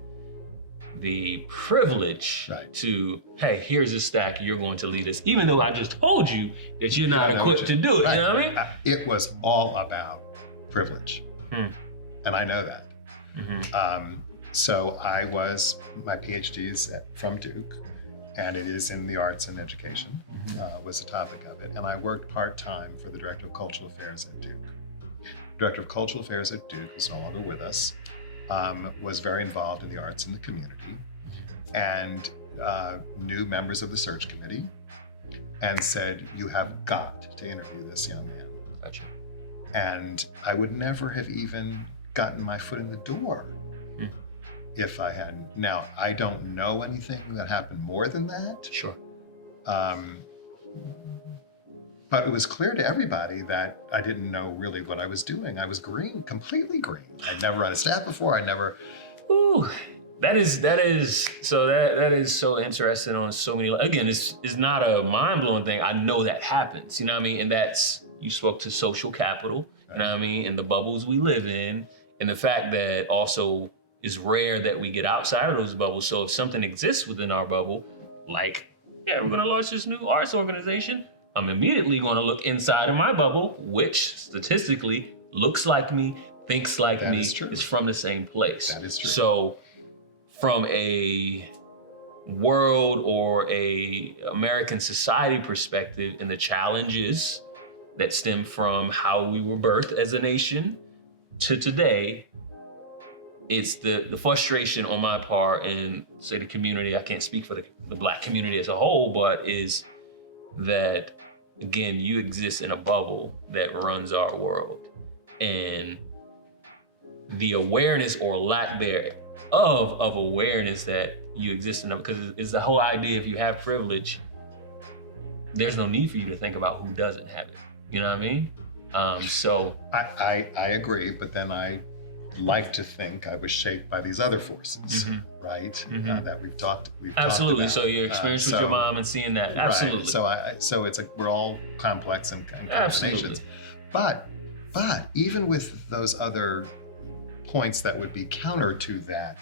the privilege to, hey, here's a stack, you're going to lead us, even though I just told you that you're not equipped to do it. Right. You know what I mean? It was all about privilege. And I know that. Mm-hmm. So my PhD is from Duke, and it is in the arts and education, was the topic of it. And I worked part-time for the Director of Cultural Affairs at Duke. Director of Cultural Affairs at Duke, who's no longer with us, was very involved in the arts in the community, and knew members of the search committee and said, you have got to interview this young man. Gotcha. And I would never have even gotten my foot in the door if I hadn't. Now, I don't know anything that happened more than that. Sure. But it was clear to everybody that I didn't know really what I was doing. I was green, completely green. I'd never run a staff before. Ooh, that is so interesting on so many. Again, it's not a mind-blowing thing. I know that happens. You know what I mean? And you spoke to social capital. You know what I mean? And the bubbles we live in, and the fact that also is rare that we get outside of those bubbles. So if something exists within our bubble, like, we're going to launch this new arts organization, I'm immediately going to look inside of my bubble, which statistically looks like me, thinks like me, is from the same place. That is true. So from a world or a American society perspective, and the challenges that stem from how we were birthed as a nation to today, it's the frustration on my part and say the community, I can't speak for the Black community as a whole, but is that, again, you exist in a bubble that runs our world. And the awareness or lack thereof of awareness that you exist in, because it's the whole idea, if you have privilege, there's no need for you to think about who doesn't have it. You know what I mean? So I agree, but then I like to think I was shaped by these other forces, right? That we've talked absolutely. About. So your experience with your mom and seeing that, absolutely. Right. So it's we're all complex and combinations. But even with those other points that would be counter to that,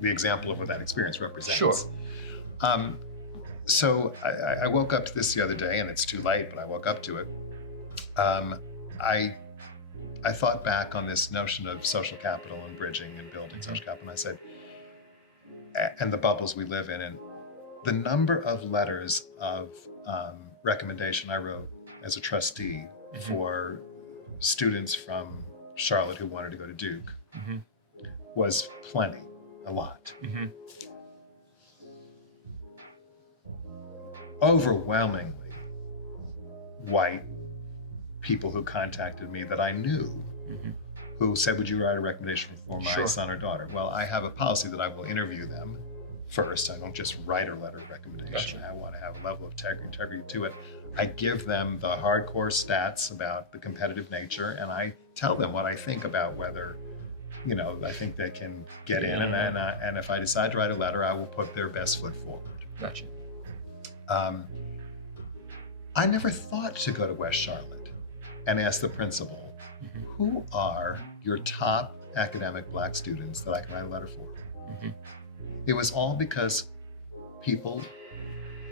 the example of what that experience represents. Sure. So I woke up to this the other day, and it's too late, but I woke up to it. I thought back on this notion of social capital and bridging and building social capital, and I said, and the bubbles we live in, and the number of letters of recommendation I wrote as a trustee for students from Charlotte who wanted to go to Duke was plenty, a lot. Overwhelmingly white people who contacted me that I knew, who said, would you write a recommendation for my son or daughter? Well, I have a policy that I will interview them first. I don't just write a letter of recommendation. Gotcha. I want to have a level of integrity to it. I give them the hardcore stats about the competitive nature, and I tell them what I think about whether, I think they can get in, and if I decide to write a letter, I will put their best foot forward. Gotcha. I never thought to go to West Charlotte and ask the principal, who are your top academic Black students that I can write a letter for? It was all because people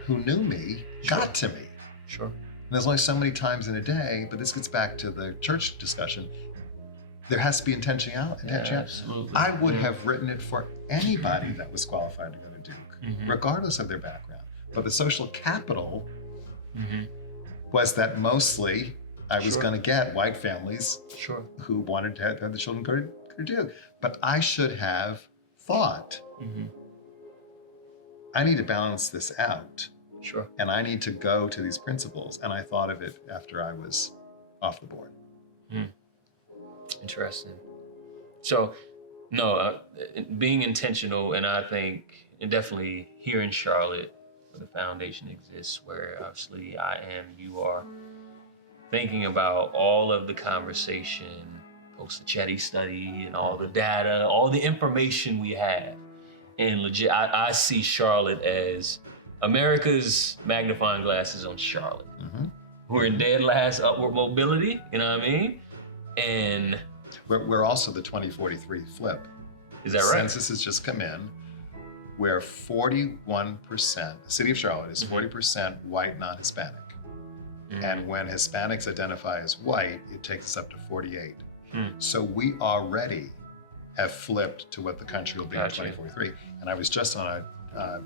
who knew me got to me. Sure. And there's only so many times in a day, but this gets back to the church discussion. There has to be intentionality. Yeah, absolutely. I would have written it for anybody that was qualified to go to Duke, regardless of their background. But the social capital was that mostly I was going to get white families who wanted to have the children go to Duke. But I should have thought, Mm-hmm. I need to balance this out. Sure. And I need to go to these principles. And I thought of it after I was off the board. Interesting. So, no, being intentional, and I think, and definitely here in Charlotte, where the foundation exists, where obviously you are, thinking about all of the conversation, post the Chetty study, and all the data, all the information we have. And legit, I see Charlotte as America's magnifying glasses on Charlotte. Mm-hmm. We're in dead last upward mobility, you know what I mean? And we're also the 2043 flip. Is that right? Census has just come in, where 41%, the city of Charlotte is 40% white, non-Hispanic. And when Hispanics identify as white, it takes us up to 48. So we already have flipped to what the country will be in 2043. And I was just on a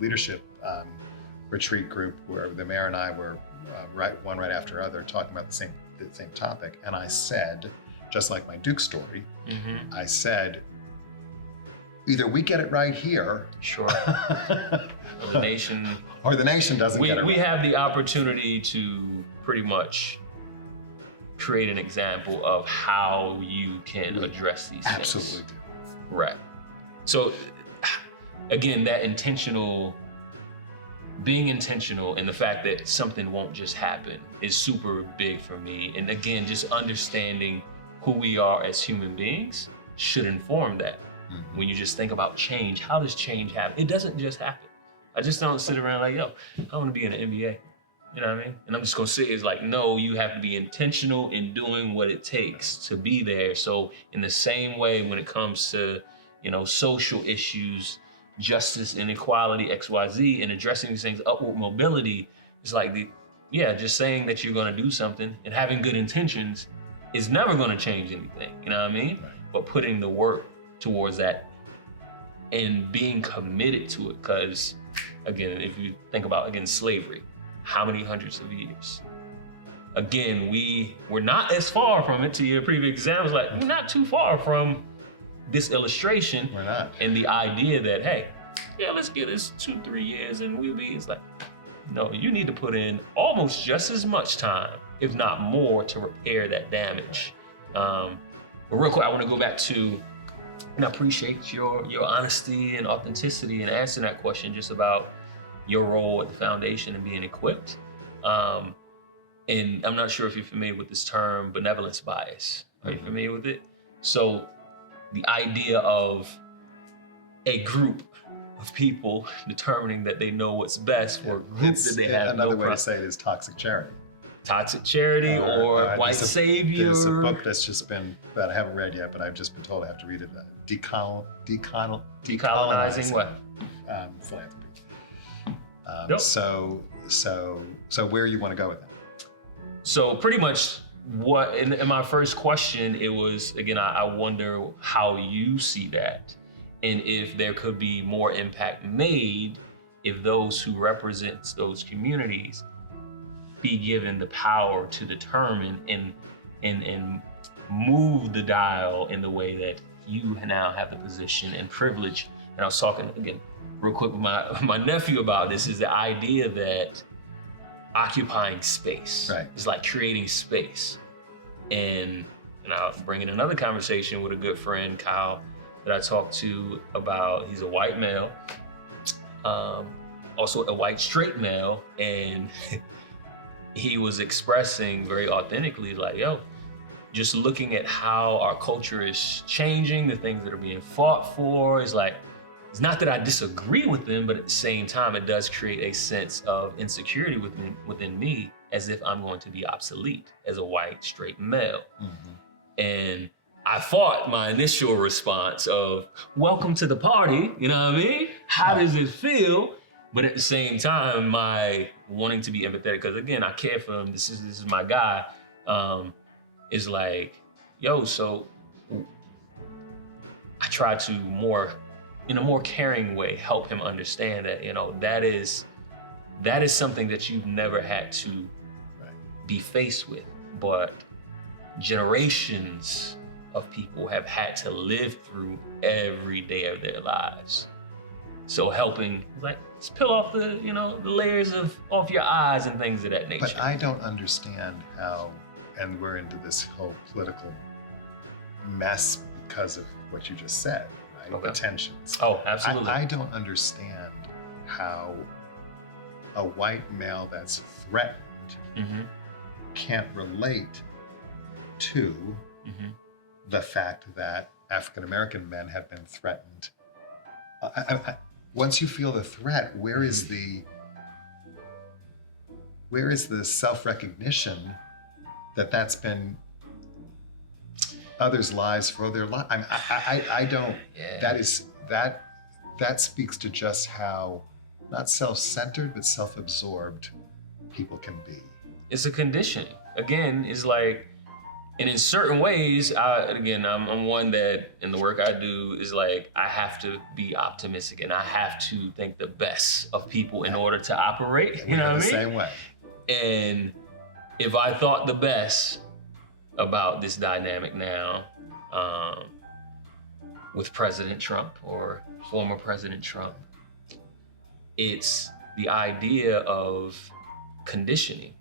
leadership retreat group where the mayor and I were one right after other talking about the same topic. And I said, just like my Duke story, I said, either we get it right here, sure, or the nation doesn't get it right. We have the opportunity to pretty much create an example of how you can address these things. Absolutely do. Right. So again, that being intentional and the fact that something won't just happen is super big for me. And again, just understanding who we are as human beings should inform that. When you just think about change, how does change happen? It doesn't just happen. I just don't sit around like, yo, I want to be in the NBA. You know what I mean? And I'm just gonna say it's like, no, you have to be intentional in doing what it takes to be there. So in the same way, when it comes to, social issues, justice, inequality, XYZ, and addressing these things, upward mobility, it's like just saying that you're gonna do something and having good intentions is never gonna change anything. You know what I mean? Right. But putting the work towards that and being committed to it, because again, if you think about slavery, how many hundreds of years? Again, we're not as far from it. To your previous examples, like we're not too far from this illustration. We're not. And the idea that, hey, let's get this 2-3 years and it's like, no, you need to put in almost just as much time, if not more, to repair that damage. But real quick, I want to go back to, and I appreciate your honesty and authenticity in answering that question just about your role at the foundation and being equipped. And I'm not sure if you're familiar with this term, benevolence bias. Are you familiar with it? So the idea of a group of people determining that they know what's best for a group that they have another way to say it is toxic charity. Toxic charity or white savior. There's a book that's just been, that I haven't read yet, but I've just been told I have to read it. Decolonizing what? Philanthropy. Nope. So where you want to go with that? So pretty much in my first question, it was, again, I wonder how you see that and if there could be more impact made if those who represent those communities be given the power to determine and move the dial in the way that you now have the position and privilege. And I was talking again real quick with my nephew about this, is the idea that occupying space is like creating space. And I'll bring in another conversation with a good friend, Kyle, that I talked to about, he's a white male, also a white straight male, and he was expressing very authentically like, yo, just looking at how our culture is changing, the things that are being fought for, is like, it's not that I disagree with them, but at the same time, it does create a sense of insecurity within me, as if I'm going to be obsolete as a white straight male. And I fought my initial response of, welcome to the party, you know what I mean? How does it feel? But at the same time, my wanting to be empathetic, because again, I care for him, this is my guy, is like, yo, so I try to in a more caring way, help him understand that, that is something that you've never had to be faced with, but generations of people have had to live through every day of their lives. So helping, like, just peel off the, the layers off your eyes and things of that nature. But I don't understand how, and we're into this whole political mess because of what you just said, right? Okay. The tensions. Oh, absolutely. I don't understand how a white male that's threatened can't relate to the fact that African American men have been threatened. Once you feel the threat, where is the self-recognition that that's been others' lives for their life? I don't. Yeah. That speaks to just how not self-centered but self-absorbed people can be. It's a conditioning. Again, it's like, and in certain ways, I'm one that in the work I do is like, I have to be optimistic and I have to think the best of people in order to operate. You know what I mean? The same way. And if I thought the best about this dynamic now with President Trump or former President Trump, it's the idea of conditioning.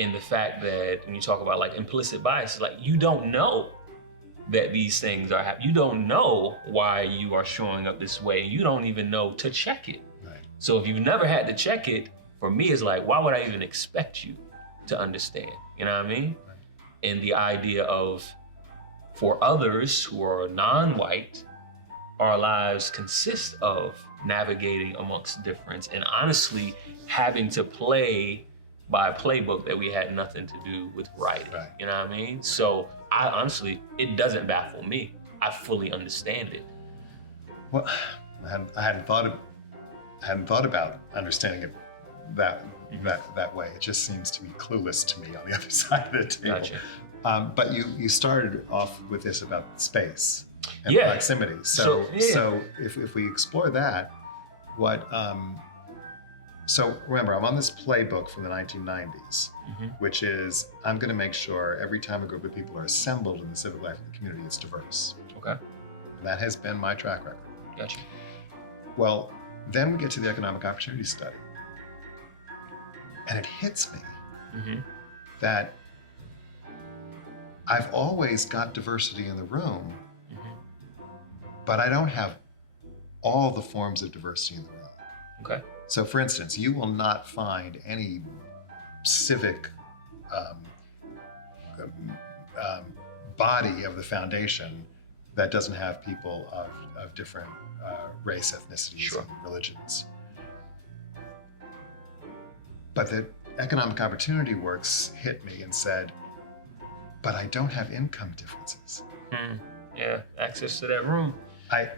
And the fact that when you talk about like implicit bias, like you don't know that these things are happening. You don't know why you are showing up this way. You don't even know to check it. Right. So if you've never had to check it, for me, it's like, why would I even expect you to understand? You know what I mean? Right. And the idea of, for others who are non-white, our lives consist of navigating amongst difference and honestly having to play by a playbook that we had nothing to do with writing. Right. You know what I mean? So I honestly, it doesn't baffle me. I fully understand it. Well, I hadn't thought about understanding it that way. It just seems to be clueless to me on the other side of the table. Gotcha. But you started off with this about space and proximity. So if we explore that, so remember, I'm on this playbook from the 1990s, which is I'm going to make sure every time a group of people are assembled in the civic life of the community, it's diverse. Okay. And that has been my track record. Gotcha. Well, then we get to the economic opportunity study. And it hits me that I've always got diversity in the room, but I don't have all the forms of diversity in the room. Okay. So for instance, you will not find any civic body of the foundation that doesn't have people of different race, ethnicities, and religions. But the economic opportunity works hit me and said, but I don't have income differences. Yeah, access to that room.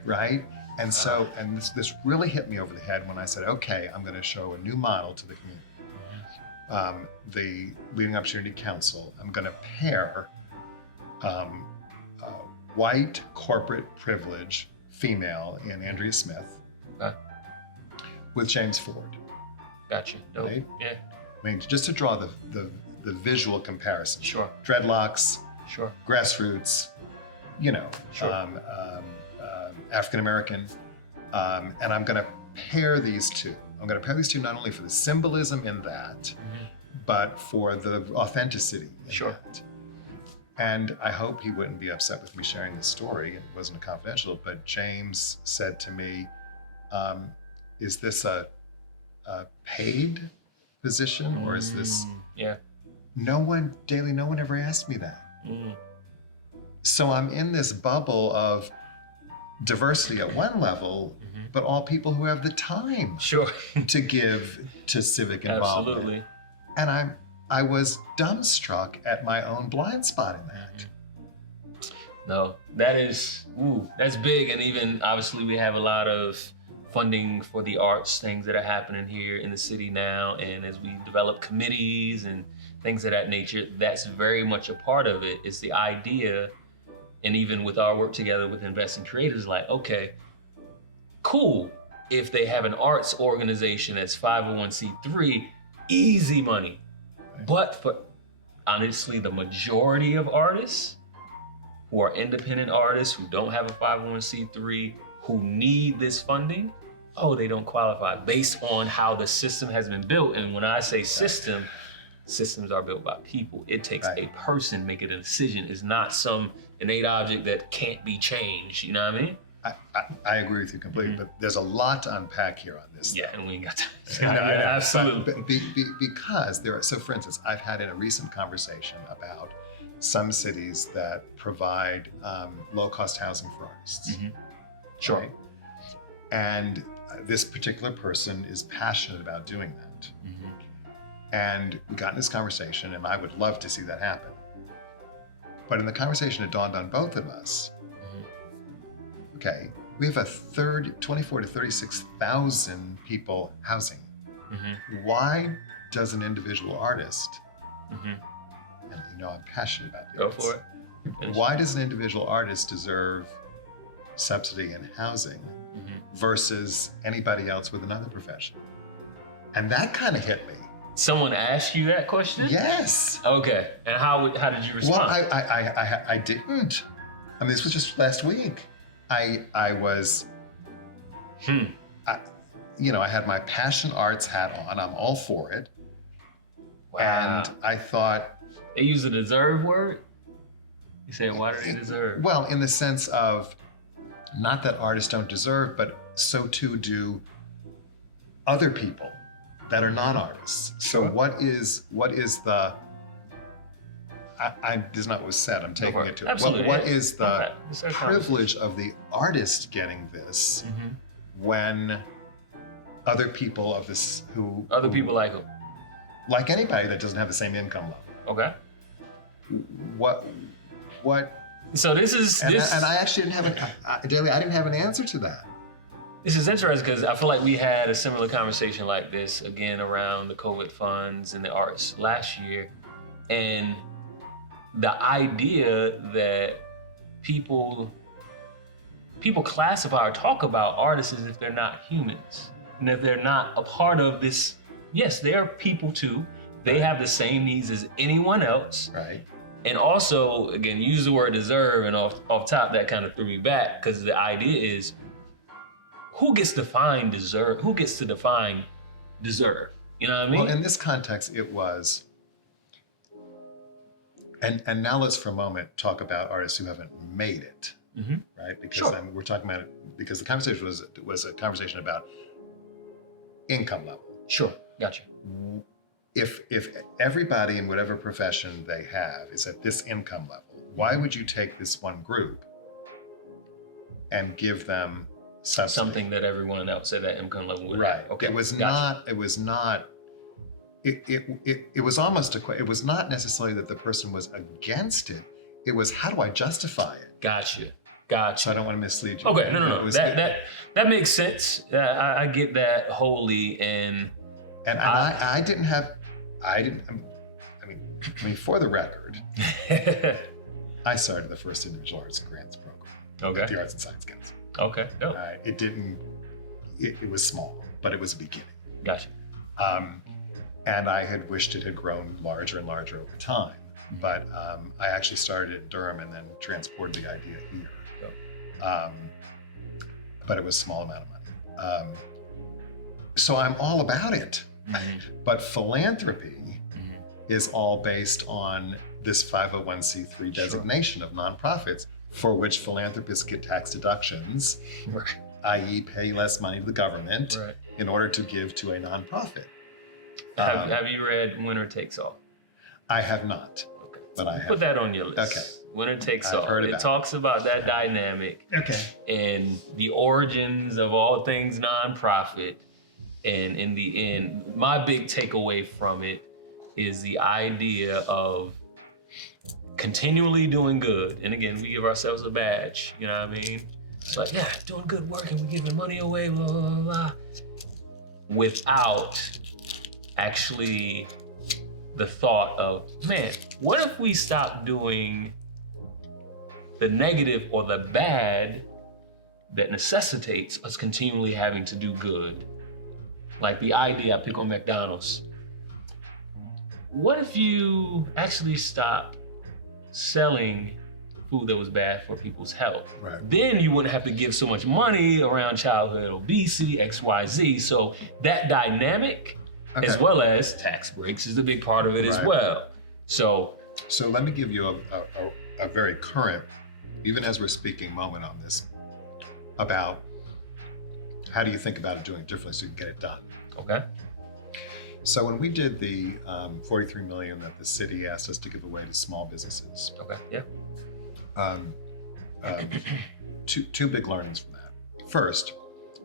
Right? And so, and this really hit me over the head when I said, okay, I'm going to show a new model to the community. The Leading Opportunity Council, I'm going to pair white corporate privilege female in Andrea Smith with James Ford. Gotcha. Dope. Right? Yeah. I mean, just to draw the visual comparison. Sure. Dreadlocks. Sure. Grassroots. African American, and I'm going to pair these two. I'm going to pair these two not only for the symbolism in that, but for the authenticity in that. And I hope he wouldn't be upset with me sharing this story. It wasn't confidential, but James said to me, is this a paid position or is this? Yeah. Dae-Lee, no one ever asked me that. So I'm in this bubble of diversity at one level, but all people who have the time to give to civic involvement. Absolutely. And I was dumbstruck at my own blind spot in that. No, that's big. And even obviously we have a lot of funding for the arts, things that are happening here in the city now. And as we develop committees and things of that nature, that's very much a part of it. It's the idea. And even with our work together with Investing Creators, like, okay, cool. If they have an arts organization that's 501c3, easy money. Right. But for honestly, the majority of artists who are independent artists, who don't have a 501c3, who need this funding, oh, they don't qualify based on how the system has been built. And when I say system, systems are built by people. It takes a person making a decision. It's not some innate object that can't be changed. You know what I mean? I agree with you completely, but there's a lot to unpack here on this. Yeah, and we ain't got time. No, Absolutely. But because there are, so for instance, I've had in a recent conversation about some cities that provide low-cost housing for artists. Sure. Right? And this particular person is passionate about doing that. And we got in this conversation, and I would love to see that happen. But in the conversation, it dawned on both of us, okay, we have 24 to 36,000 people housing. Why does an individual artist, and you know I'm passionate about the arts. Go for it. Why does an individual artist deserve subsidy in housing versus anybody else with another profession? And that kind of hit me. Someone asked you that question? Yes. Okay. And how did you respond? Well, I didn't. I mean, this was just last week. I was, I had my passion arts hat on. I'm all for it. Wow. And I thought. They use a deserve word? You said, why do they deserve? Well, in the sense of, not that artists don't deserve, but so too do other people that are not artists. So what is the, this is not what was said, I'm taking it to it. Absolutely. What is the privilege of the artist getting this when other people of this Other people like who? Like anybody that doesn't have the same income level. Okay. What? So this is and I actually didn't have Dae-Lee, I didn't have an answer to that. This is interesting because I feel like we had a similar conversation like this again around the COVID funds and the arts last year, and the idea that people classify or talk about artists as if they're not humans and if they're not a part of this. Yes, they are people too. They have the same needs as anyone else. Right. And also, again, use the word deserve, and off top, that kind of threw me back because the idea is, who gets to define deserve? Who gets to define deserve? You know what I mean? Well, in this context, it was, and now let's for a moment talk about artists who haven't made it, right? Because we're talking about it because the conversation was a conversation about income level. Sure, gotcha. If everybody in whatever profession they have is at this income level, why would you take this one group and give them subsidy? Something that everyone else at that income level would right. have. Okay. It was not. It was almost it was not necessarily that the person was against it. It was, how do I justify it? Gotcha. So I don't want to mislead you. Okay. No. That makes sense. I get that wholly. And I mean, for the record, I started the first individual arts and grants program at the Arts and Science Council. Okay. Dope. It was small, but it was a beginning. Gotcha. And I had wished it had grown larger and larger over time. But I actually started in Durham and then transported the idea here. But it was a small amount of money. So I'm all about it. But philanthropy is all based on this 501c3 designation of nonprofits, for which philanthropists get tax deductions, i.e. pay less money to the government in order to give to a nonprofit. Have you read Winner Takes All? I have not, but I have. Put that on your list. Okay. Winner Takes I've All. heard It about talks about that dynamic. Okay. And the origins of all things nonprofit. And in the end, my big takeaway from it is the idea of continually doing good. And again, we give ourselves a badge, you know what I mean? But yeah, doing good work and we're giving money away, blah, blah, blah, blah. Without actually the thought of, man, what if we stop doing the negative or the bad that necessitates us continually having to do good? Like the idea I pick on McDonald's. What if you actually stop selling food that was bad for people's health. Right. Then you wouldn't have to give so much money around childhood obesity, XYZ. So that dynamic, as well as tax breaks, is a big part of it as well. So let me give you a very current, even as we're speaking, moment on this, about how do you think about it doing it differently so you can get it done. Okay. So when we did the 43 million that the city asked us to give away to small businesses, two big learnings from that. First,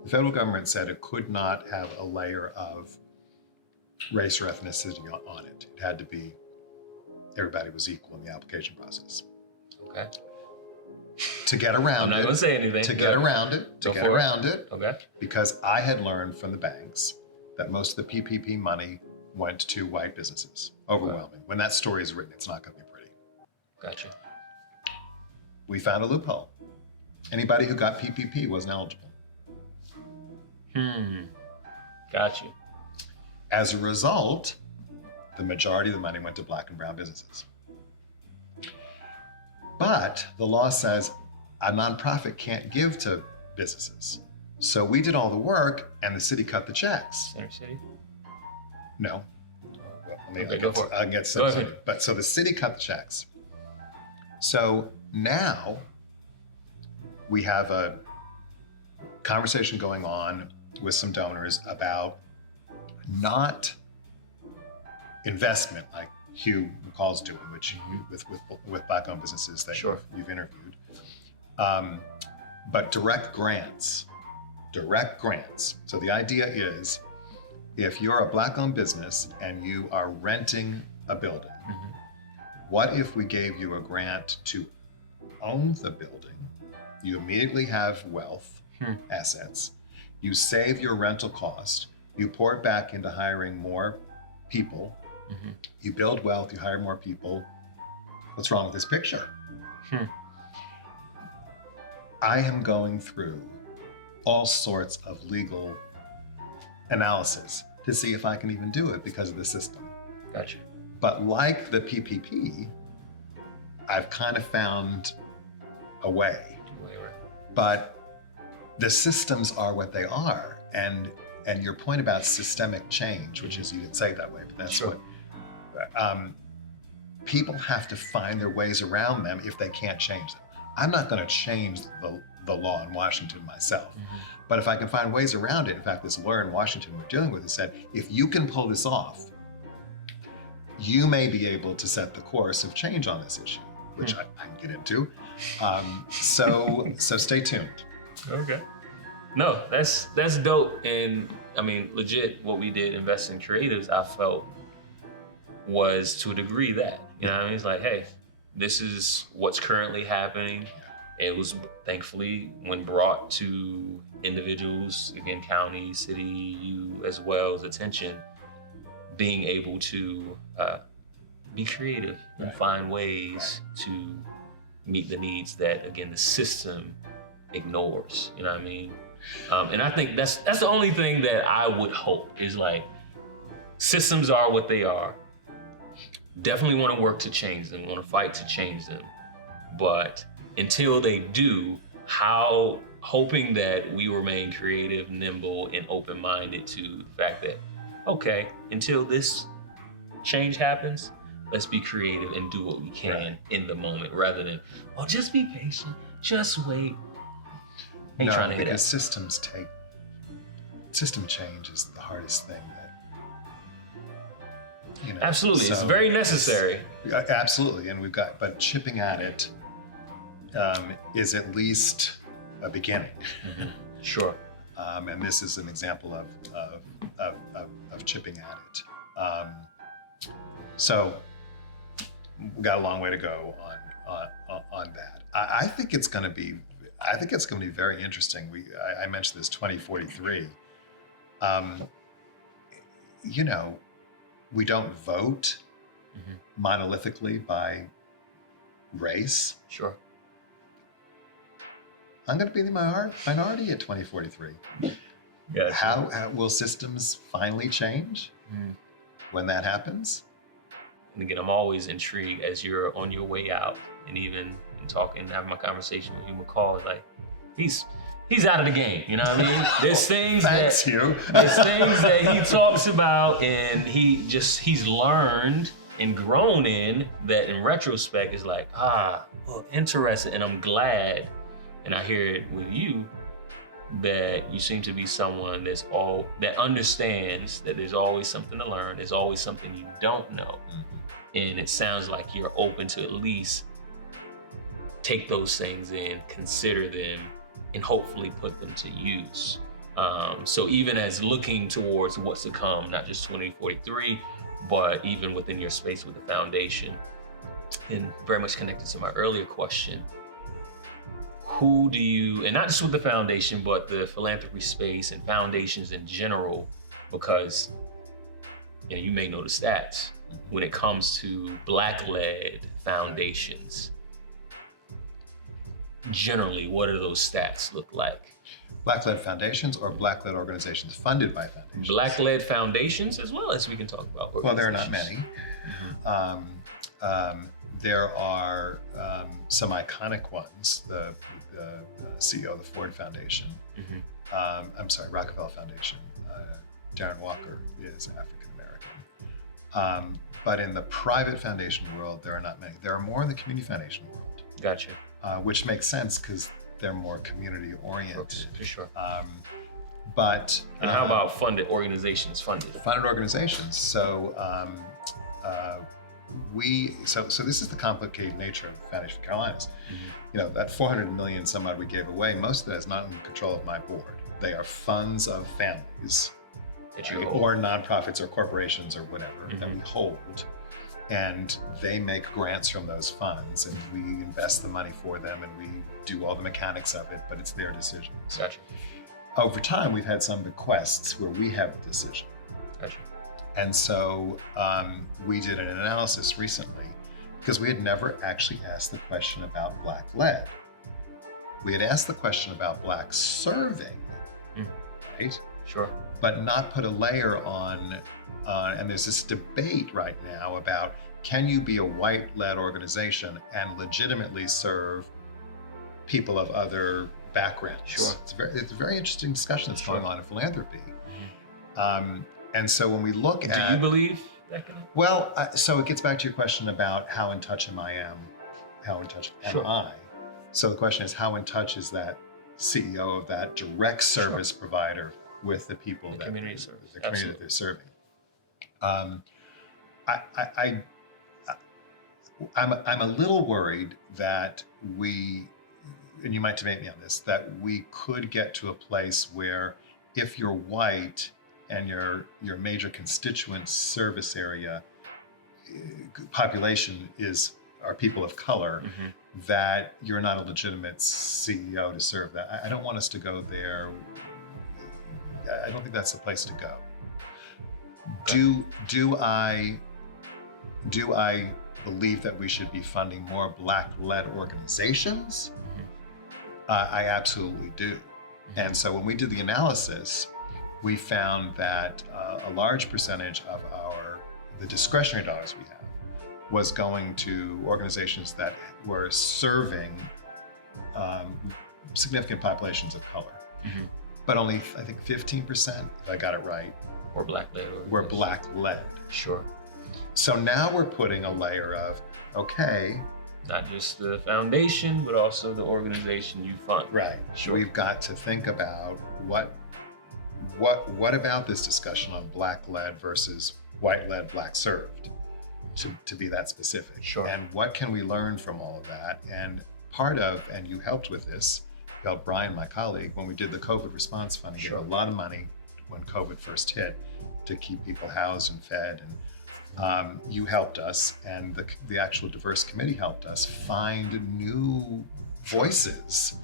the federal government said it could not have a layer of race or ethnicity on it. It had to be everybody was equal in the application process. Okay. To get around I'm not going to say anything. To get around it. Okay. Because I had learned from the banks that most of the PPP money went to white businesses, overwhelming. When that story is written, it's not going to be pretty. Gotcha. We found a loophole. Anybody who got PPP wasn't eligible. Gotcha. As a result, the majority of the money went to Black and brown businesses. But the law says a nonprofit can't give to businesses. So we did all the work and the city cut the checks. Center City? No. Well, I'll get Go ahead. But so the city cut the checks. So now we have a conversation going on with some donors about not investment like Hugh McCall's doing, which with Black-owned businesses that you've interviewed, but direct grants. So the idea is, if you're a Black-owned business and you are renting a building, what if we gave you a grant to own the building? You immediately have wealth, assets. You save your rental cost. You pour it back into hiring more people. You build wealth, you hire more people. What's wrong with this picture? I am going through all sorts of legal analysis to see if I can even do it because of the system. Gotcha. But like the PPP, I've kind of found a way. But the systems are what they are. And your point about systemic change, which is, you didn't say it that way, but that's what, people have to find their ways around them if they can't change them. I'm not going to change the law in Washington myself, but if I can find ways around it, in fact, this lawyer in Washington we're dealing with has said, if you can pull this off, you may be able to set the course of change on this issue, which I can get into. So stay tuned. Okay. No, that's dope. And I mean, legit, what we did, Invest in Creatives, I felt was to a degree that, you know what I mean? It's like, hey, this is what's currently happening. It was thankfully when brought to individuals, again, county, city, you as well as attention, being able to be creative and find ways to meet the needs that, again, the system ignores, you know what I mean? And I think that's the only thing that I would hope is, like, systems are what they are. Definitely want to work to change them, want to fight to change them. But until they do, hoping that we remain creative, nimble, and open-minded to the fact that, okay, until this change happens, let's be creative and do what we can in the moment, rather than, well, just be patient, just wait. Ain't trying to hit because it. system change is the hardest thing that, you know. Absolutely, it's very necessary. Absolutely, and but chipping at it is at least a beginning. Sure. And this is an example of chipping at it. So we got a long way to go on that. I think it's going to be very interesting. I mentioned this 2043. You know, we don't vote monolithically by race. Sure. I'm going to be the minority at 2043. Yeah. How will systems finally change when that happens? And again, I'm always intrigued as you're on your way out, and even and talking, having my conversation with Hugh McCall, is like, he's out of the game. You know what I mean? There's things Thanks, Hugh. there's things that he talks about, and he's learned and grown in that. In retrospect, is like, well, interesting, and I'm glad. And I hear it with you that you seem to be someone that understands that there's always something to learn. There's always something you don't know, and it sounds like you're open to at least take those things in, consider them, and hopefully put them to use. So even as looking towards what's to come, not just 2043, but even within your space with the foundation, and very much connected to my earlier question, who do you, and not just with the foundation, but the philanthropy space and foundations in general, because you may know the stats when it comes to Black-led foundations. Generally, what do those stats look like? Black-led foundations or Black-led organizations funded by foundations? Black-led foundations, as well as we can talk about. Well, there are not many. There are some iconic ones. The CEO of the Ford Foundation, Rockefeller Foundation, Darren Walker is African American. But in the private foundation world, there are not many. There are more in the community foundation world. Gotcha. Which makes sense because they're more community oriented. For sure. But how about funded organizations? Funded organizations. So this is the complicated nature of Foundation for Carolinas. That 400 million some odd we gave away, most of that is not in control of my board. They are funds of families or nonprofits or corporations or whatever that we hold. And they make grants from those funds, and we invest the money for them, and we do all the mechanics of it, but it's their decisions. Gotcha. Over time, we've had some bequests where we have the decision. Gotcha. And so we did an analysis recently because we had never actually asked the question about Black-led. We had asked the question about Black serving, right? Sure. But not put a layer on, and there's this debate right now about, can you be a white-led organization and legitimately serve people of other backgrounds? Sure. It's a very interesting discussion that's going on in philanthropy. And so when we look at... Do you believe that can happen? Well, so it gets back to your question about how in touch am I? So the question is, how in touch is that CEO of that direct service provider with the people the community service, the community that they're serving? I'm a little worried that we, and you might debate me on this, that we could get to a place where if you're white and your major constituent service area population are people of color, that you're not a legitimate CEO to serve that. I don't want us to go there. I don't think that's the place to go. Do I believe that we should be funding more Black-led organizations? I absolutely do. And so when we did the analysis, we found that a large percentage of the discretionary dollars we have was going to organizations that were serving significant populations of color. But only, I think 15%, if I got it right, were Black-led. Sure. So now we're putting a layer of, okay. Not just the foundation, but also the organization you fund. Right. Sure. We've got to think about what about this discussion on Black-led versus white-led, Black-served, to be that specific. Sure. And what can we learn from all of that? And and you helped with this, you helped Brian, my colleague, when we did the COVID response fund, gave a lot of money when COVID first hit to keep people housed and fed. And you helped us, and the actual diverse committee helped us find new voices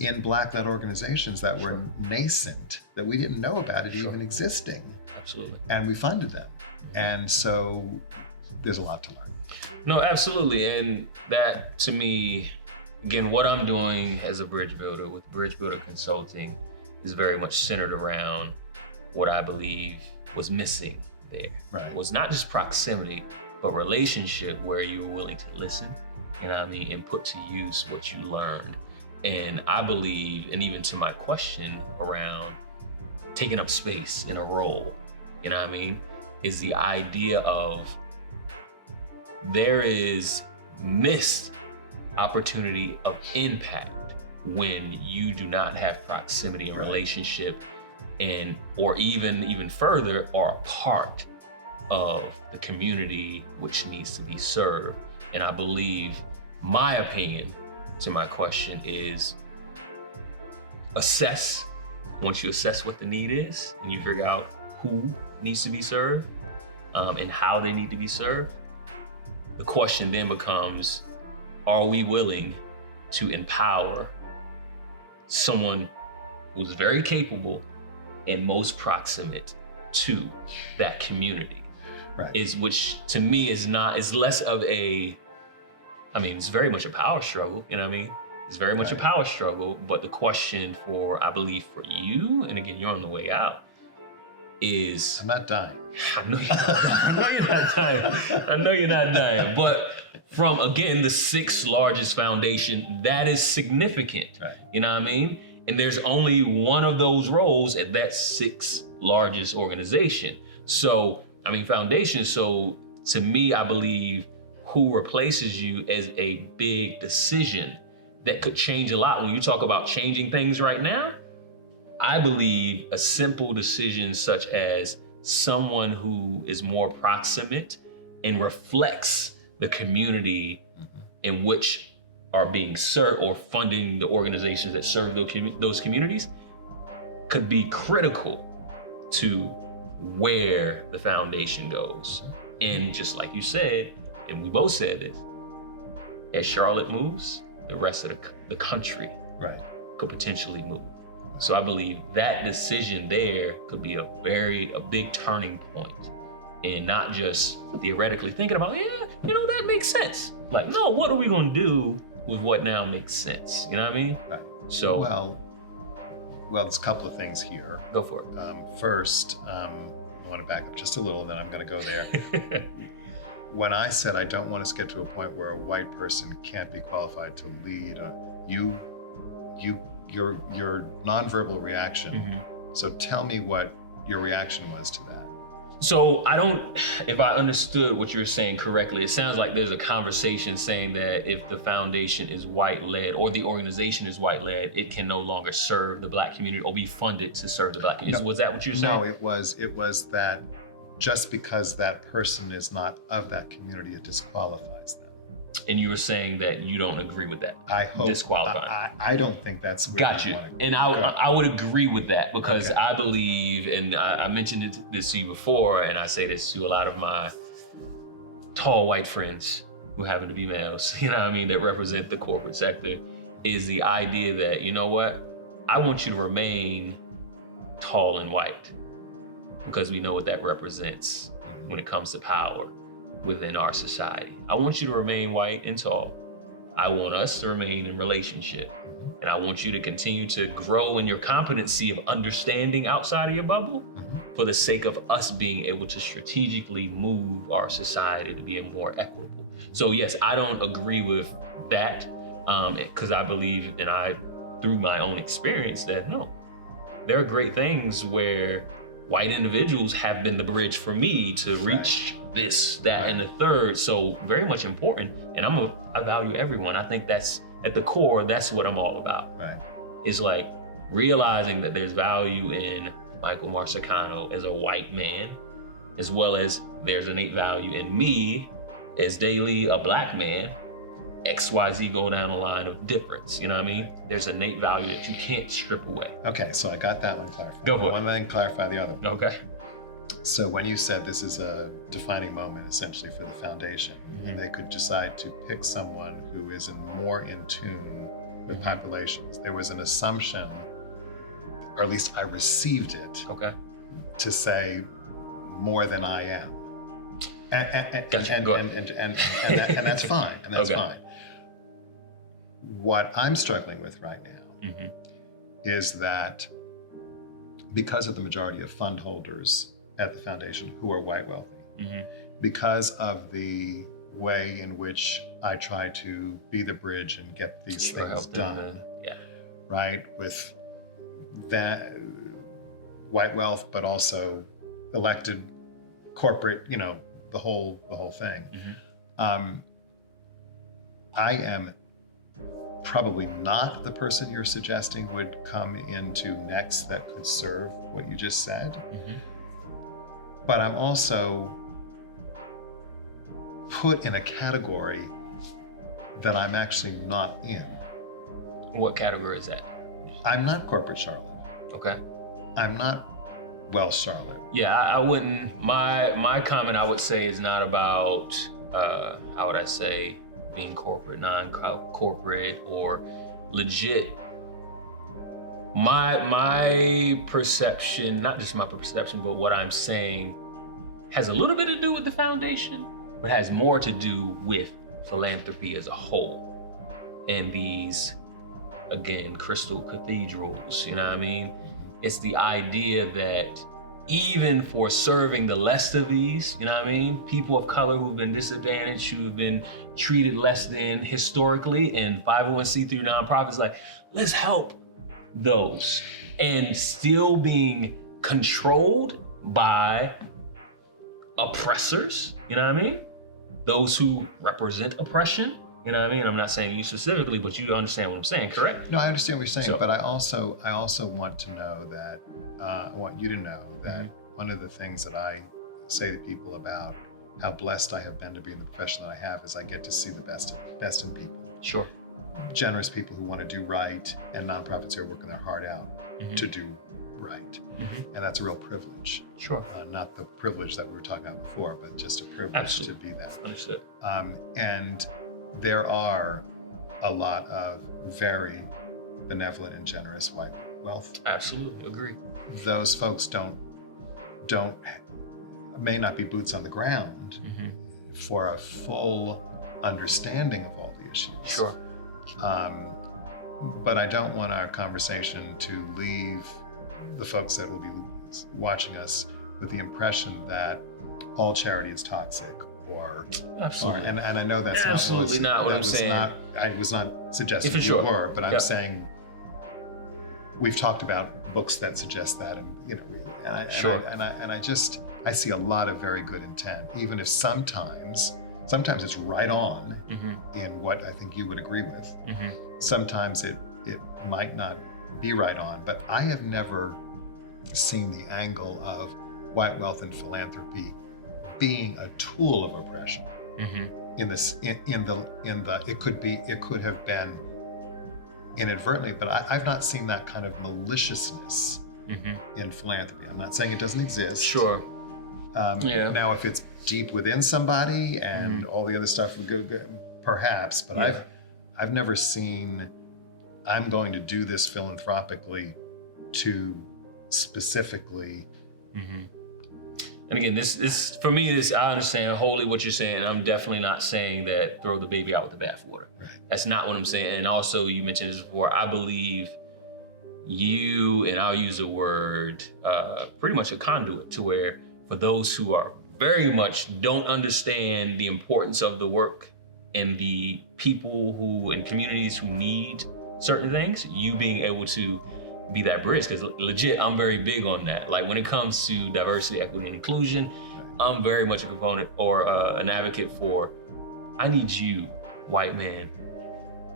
in Black-led organizations that were nascent, that we didn't know about it even existing. Absolutely. And we funded them. And so there's a lot to learn. No, absolutely. And that, to me, again, what I'm doing as a bridge builder with Bridge Builder Consulting is very much centered around what I believe was missing there. Right. It was not just proximity, but relationship, where you were willing to listen, you know what I mean, and put to use what you learned. And I believe, and even to my question around taking up space in a role, you know what I mean, is the idea of there is missed opportunity of impact when you do not have proximity and relationship, and or even further, are a part of the community which needs to be served. And I believe my opinion to my question is once you assess what the need is and you figure out who needs to be served and how they need to be served, the question then becomes, are we willing to empower someone who's very capable and most proximate to that community? Right. Which to me is less of it's very much a power struggle, you know what I mean? It's very much a power struggle, but the question I believe for you, and again, you're on the way out, is... I'm not dying. I know you're not dying. I know you're not dying. But from, again, the 6th largest foundation, that is significant. Right. You know what I mean? And there's only one of those roles at that 6th largest organization. So, foundation. So to me, I believe who replaces you is a big decision that could change a lot. When you talk about changing things right now, I believe a simple decision such as someone who is more proximate and reflects the community in which are being served, or funding the organizations that serve those communities, could be critical to where the foundation goes. And just like you said, and we both said this, as Charlotte moves, the rest of the country could potentially move. So I believe that decision there could be a big turning point, and not just theoretically thinking about, that makes sense. Like, no, what are we gonna do with what now makes sense? You know what I mean? Right. So well, there's a couple of things here. Go for it. First, I want to back up just a little, then I'm going to go there. When I said I don't want us to get to a point where a white person can't be qualified to lead, your nonverbal reaction. So tell me what your reaction was to that. So if I understood what you were saying correctly, it sounds like there's a conversation saying that if the foundation is white-led or the organization is white-led, it can no longer serve the Black community or be funded to serve the Black community. Was that what you were saying? No, it was that just because that person is not of that community, it disqualifies them. And you were saying that you don't agree with that. I hope. Disqualifying. I don't think that's where Got you. And I would agree with that, because I believe, and I mentioned this to you before, and I say this to a lot of my tall white friends who happen to be males, you know what I mean, that represent the corporate sector, is the idea that, you know what, I want you to remain tall and white, because we know what that represents when it comes to power within our society. I want you to remain white and tall. I want us to remain in relationship. And I want you to continue to grow in your competency of understanding outside of your bubble for the sake of us being able to strategically move our society to be more equitable. So yes, I don't agree with that, because I believe, and through my own experience, that no, there are great things where white individuals have been the bridge for me to reach this, that, and the third. So very much important. And I value everyone. I think that's at the core, that's what I'm all about. Right. It's like realizing that there's value in Michael Marsicano as a white man, as well as there's innate value in me as Dae-Lee, a Black man. XYZ go down the line of difference, you know what I mean? There's innate value that you can't strip away. Okay, so I got that one clarified. Go for it. One thing, clarify the other. Okay. So when you said this is a defining moment essentially for the foundation, and they could decide to pick someone who is more in tune with populations, there was an assumption, or at least I received it, to say more than I am. And that's fine, and that's fine. What I'm struggling with right now is that because of the majority of fund holders at the foundation who are white wealthy, because of the way in which I try to be the bridge and get these things done. Yeah. Right? With that white wealth, but also elected corporate, the whole thing. I am probably not the person you're suggesting would come into next that could serve what you just said. But I'm also put in a category that I'm actually not in. What category is that? I'm not corporate Charlotte. Okay. I'm not well Charlotte. Yeah, I wouldn't, my comment I would say is not about, how would I say, being corporate, non-corporate, or legit. My perception, not just my perception, but what I'm saying has a little bit to do with the foundation, but has more to do with philanthropy as a whole. And these, again, crystal cathedrals, you know what I mean? It's the idea that even for serving the less of these, you know what I mean? People of color who've been disadvantaged, who've been treated less than historically, and 501c3 nonprofits, like, let's help those. And still being controlled by oppressors, you know what I mean? Those who represent oppression, you know what I mean? I'm not saying you specifically, but you understand what I'm saying, correct? No, I understand what you're saying, but I also want to know that, I want you to know that one of the things that I say to people about how blessed I have been to be in the profession that I have is I get to see the best in people. Sure. Generous people who want to do right, and nonprofits who are working their heart out to do right. And that's a real privilege. Sure. Not the privilege that we were talking about before, but just a privilege to be that. Understood. And there are a lot of very benevolent and generous white wealth. Absolutely, agree. Those folks may not be boots on the ground for a full understanding of all the issues. Sure. But I don't want our conversation to leave the folks that will be watching us with the impression that all charity is toxic, or absolutely. And I know that's absolutely not what I'm saying. I was not suggesting you sure. were, but I'm saying we've talked about books that suggest that, and I see a lot of very good intent, even if sometimes it's right on in what I think you would agree with. Sometimes it might not be right on, but I have never seen the angle of white wealth and philanthropy being a tool of oppression. In the it could have been inadvertently, but I've not seen that kind of maliciousness in philanthropy. I'm not saying it doesn't exist. Sure. Now, if it's deep within somebody and all the other stuff would go, perhaps, but I've never seen, I'm going to do this philanthropically to specifically. And again, this for me, I understand wholly what you're saying. I'm definitely not saying that throw the baby out with the bathwater. Right. That's not what I'm saying. And also, you mentioned this before, I believe you, and I'll use the word, pretty much a conduit to where, for those who are very much don't understand the importance of the work and the people who and communities who need certain things, you being able to be that bridge. Because legit, I'm very big on that. Like when it comes to diversity, equity, and inclusion, I'm very much a component or an advocate for, I need you, white man,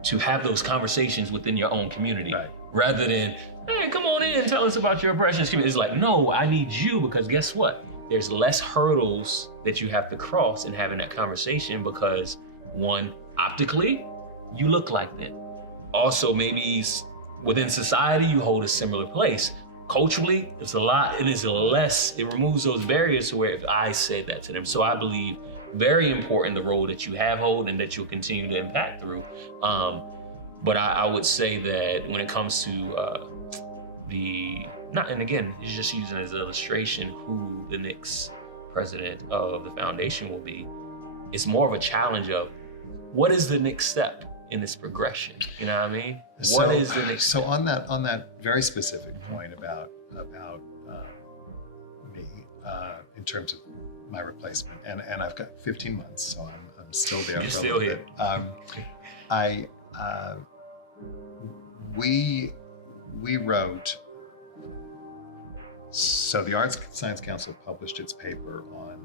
to have those conversations within your own community. Rather than, hey, come on in, tell us about your oppression. It's like, no, I need you, because guess what? There's less hurdles that you have to cross in having that conversation, because one, optically, you look like them. Also, maybe within society, you hold a similar place. Culturally, it removes those barriers to where if I said that to them. So I believe very important the role that you have hold and that you'll continue to impact through. But I would say that when it comes to and again, it's just using as an illustration who the next president of the foundation will be, it's more of a challenge of what is the next step in this progression? You know what I mean? What is the next step? So on that very specific point about me in terms of my replacement, and I've got 15 months, so I'm I'm still there. You're for a still little here. bit. We wrote. So the Arts Science Council published its paper on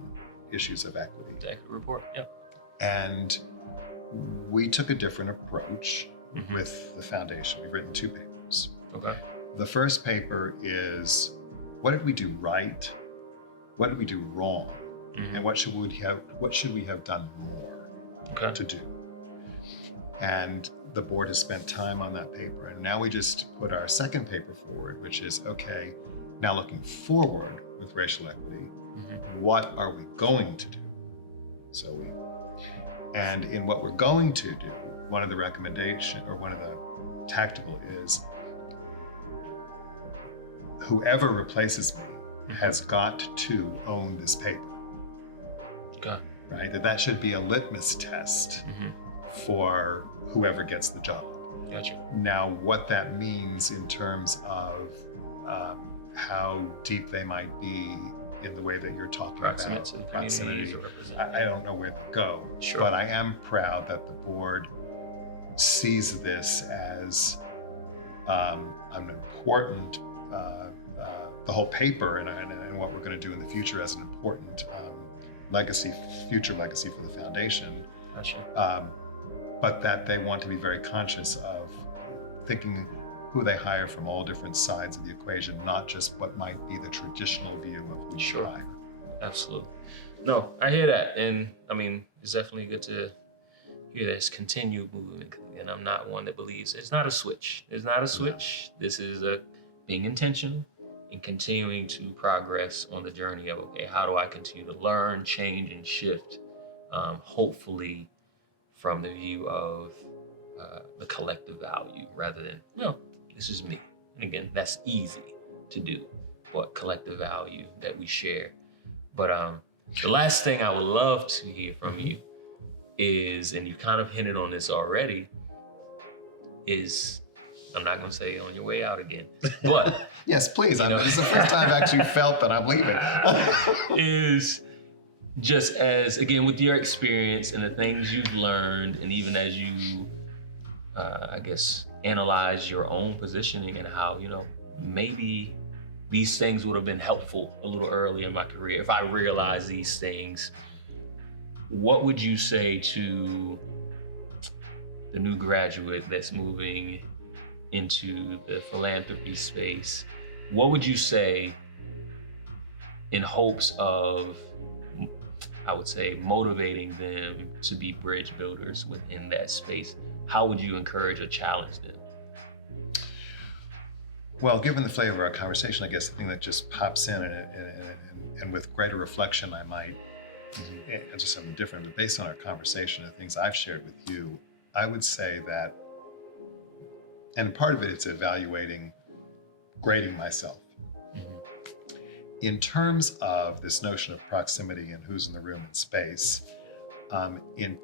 issues of equity. The equity report. Yeah. And we took a different approach with the foundation. We've written 2 papers. Okay. The first paper is, what did we do right? What did we do wrong? And what should we have done more to do? And the board has spent time on that paper. And now we just put our second paper forward, which is, okay, now looking forward with racial equity, what are we going to do? And in what we're going to do, one of the recommendation, or one of the tactical is, whoever replaces me has got to own this paper. Okay. Right? That should be a litmus test for whoever gets the job. Gotcha. Now, what that means in terms of how deep they might be in the way that you're talking about proximity, I don't know where they'll go. Sure. But I am proud that the board sees this as an important, the whole paper and what we're going to do in the future as an important future legacy for the foundation. Gotcha. But that they want to be very conscious of thinking who they hire from all different sides of the equation, not just what might be the traditional view of who you hire. Absolutely. No, I hear that. And I mean, it's definitely good to hear this continued movement. And I'm not one that believes it's not a switch. It's not a switch. No. This is being intentional and continuing to progress on the journey of, okay, how do I continue to learn, change, and shift, hopefully from the view of the collective value rather than, no, this is me. And again, that's easy to do, but collective value that we share. But the last thing I would love to hear from you is, and you kind of hinted on this already, is, I'm not going to say on your way out again, but yes, please. This is the first time I've actually felt that I'm leaving. is just as, again, with your experience and the things you've learned, and even as you, I guess, analyze your own positioning and how, maybe these things would have been helpful a little early in my career. If I realized these things, what would you say to the new graduate that's moving into the philanthropy space? What would you say in hopes of, I would say, motivating them to be bridge builders within that space? How would you encourage or challenge them? Well, given the flavor of our conversation, I guess the thing that just pops in and with greater reflection, I might answer something different. But based on our conversation and the things I've shared with you, I would say that, and part of it, it's evaluating, grading myself. In terms of this notion of proximity and who's in the room and space, in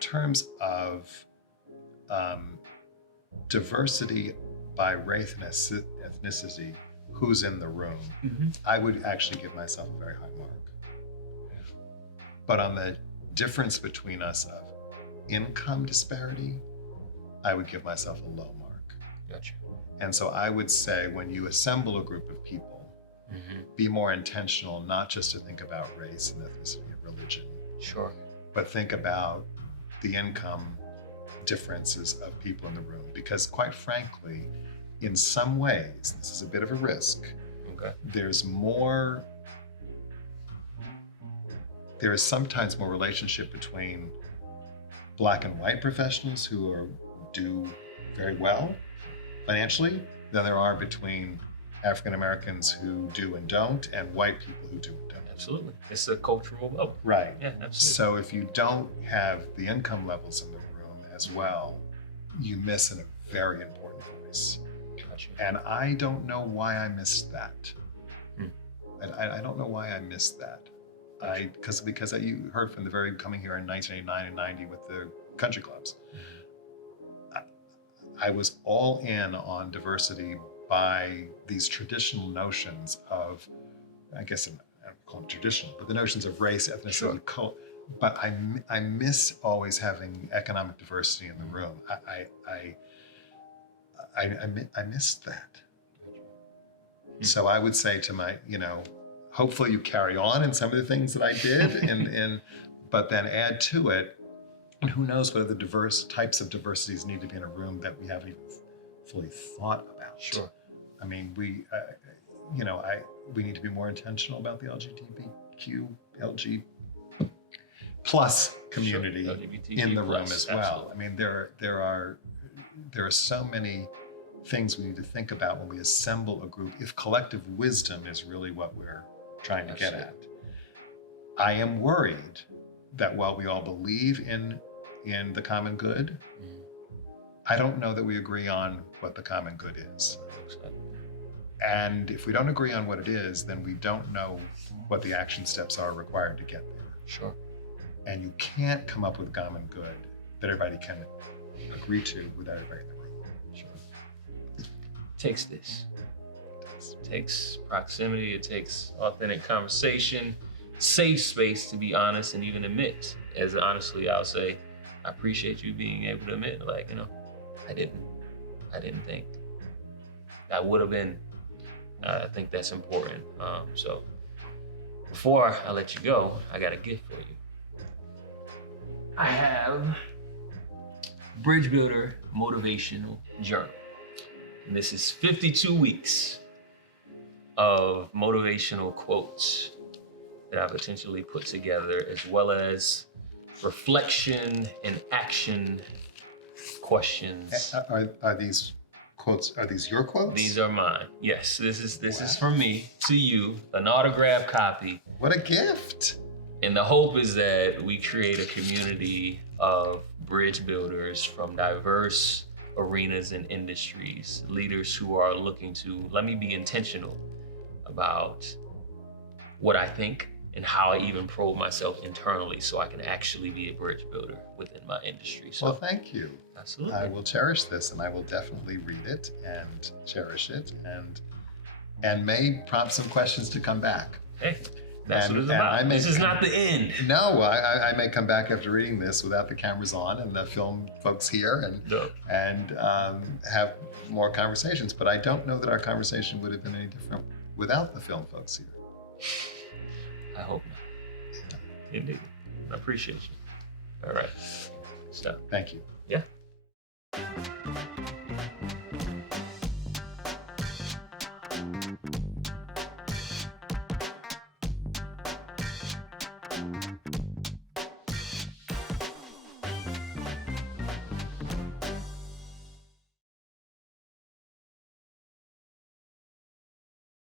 terms of diversity by race and ethnicity, who's in the room, I would actually give myself a very high mark. But on the difference between us of income disparity, I would give myself a low mark. Gotcha. And so I would say, when you assemble a group of people, be more intentional, not just to think about race and ethnicity and religion. Sure. But think about the income differences of people in the room. Because quite frankly, in some ways, this is a bit of a risk. Okay. There is sometimes more relationship between Black and white professionals who do very well financially than there are between African Americans who do and don't, and white people who do and don't. Absolutely. It's a cultural bubble. Right. Yeah, absolutely. So if you don't have the income levels in the room as well, you miss a very important voice. Gotcha. And I don't know why I missed that. I don't know why I missed that. Because you heard from the very coming here in 1989 and 90 with the country clubs. I was all in on diversity by these traditional notions of, I guess I don't call them traditional, but the notions of race, ethnicity, but I miss always having economic diversity in the room. I missed that. So I would say to my, hopefully you carry on in some of the things that I did, but then add to it, and who knows what other diverse types of diversities need to be in a room that we haven't even fully thought about. Sure. I mean, we need to be more intentional about the LGBTQ, LG plus community in the room as well. Absolutely. I mean, there are so many things we need to think about when we assemble a group, if collective wisdom is really what we're trying to get at. I am worried that while we all believe in the common good, I don't know that we agree on what the common good is. And if we don't agree on what it is, then we don't know what the action steps are required to get there. Sure. And you can't come up with a common good that everybody can agree to without everybody in the room. Sure. It takes this. It takes proximity. It takes authentic conversation, safe space to be honest and even admit. As honestly, I'll say, I appreciate you being able to admit, I didn't think I would have been. I think that's important. So before I let you go, I got a gift for you. I have Bridge Builder Motivational Journal. And this is 52 weeks of motivational quotes that I've intentionally put together, as well as reflection and action questions. Are these quotes? Are these your quotes? These are mine. Yes, this is from me to you, an autographed copy. What a gift! And the hope is that we create a community of bridge builders from diverse arenas and industries, leaders who are looking to let me be intentional about what I think and how I even probe myself internally so I can actually be a bridge builder within my industry. So, well, thank you. Absolutely. I will cherish this, and I will definitely read it and cherish it, and may prompt some questions to come back. Hey, that's what it's about. This is not the end. No, I may come back after reading this without the cameras on and the film folks here, and have more conversations. But I don't know that our conversation would have been any different without the film folks here. I hope not. Indeed. I appreciate you. All right. Stop. Thank you. Yeah.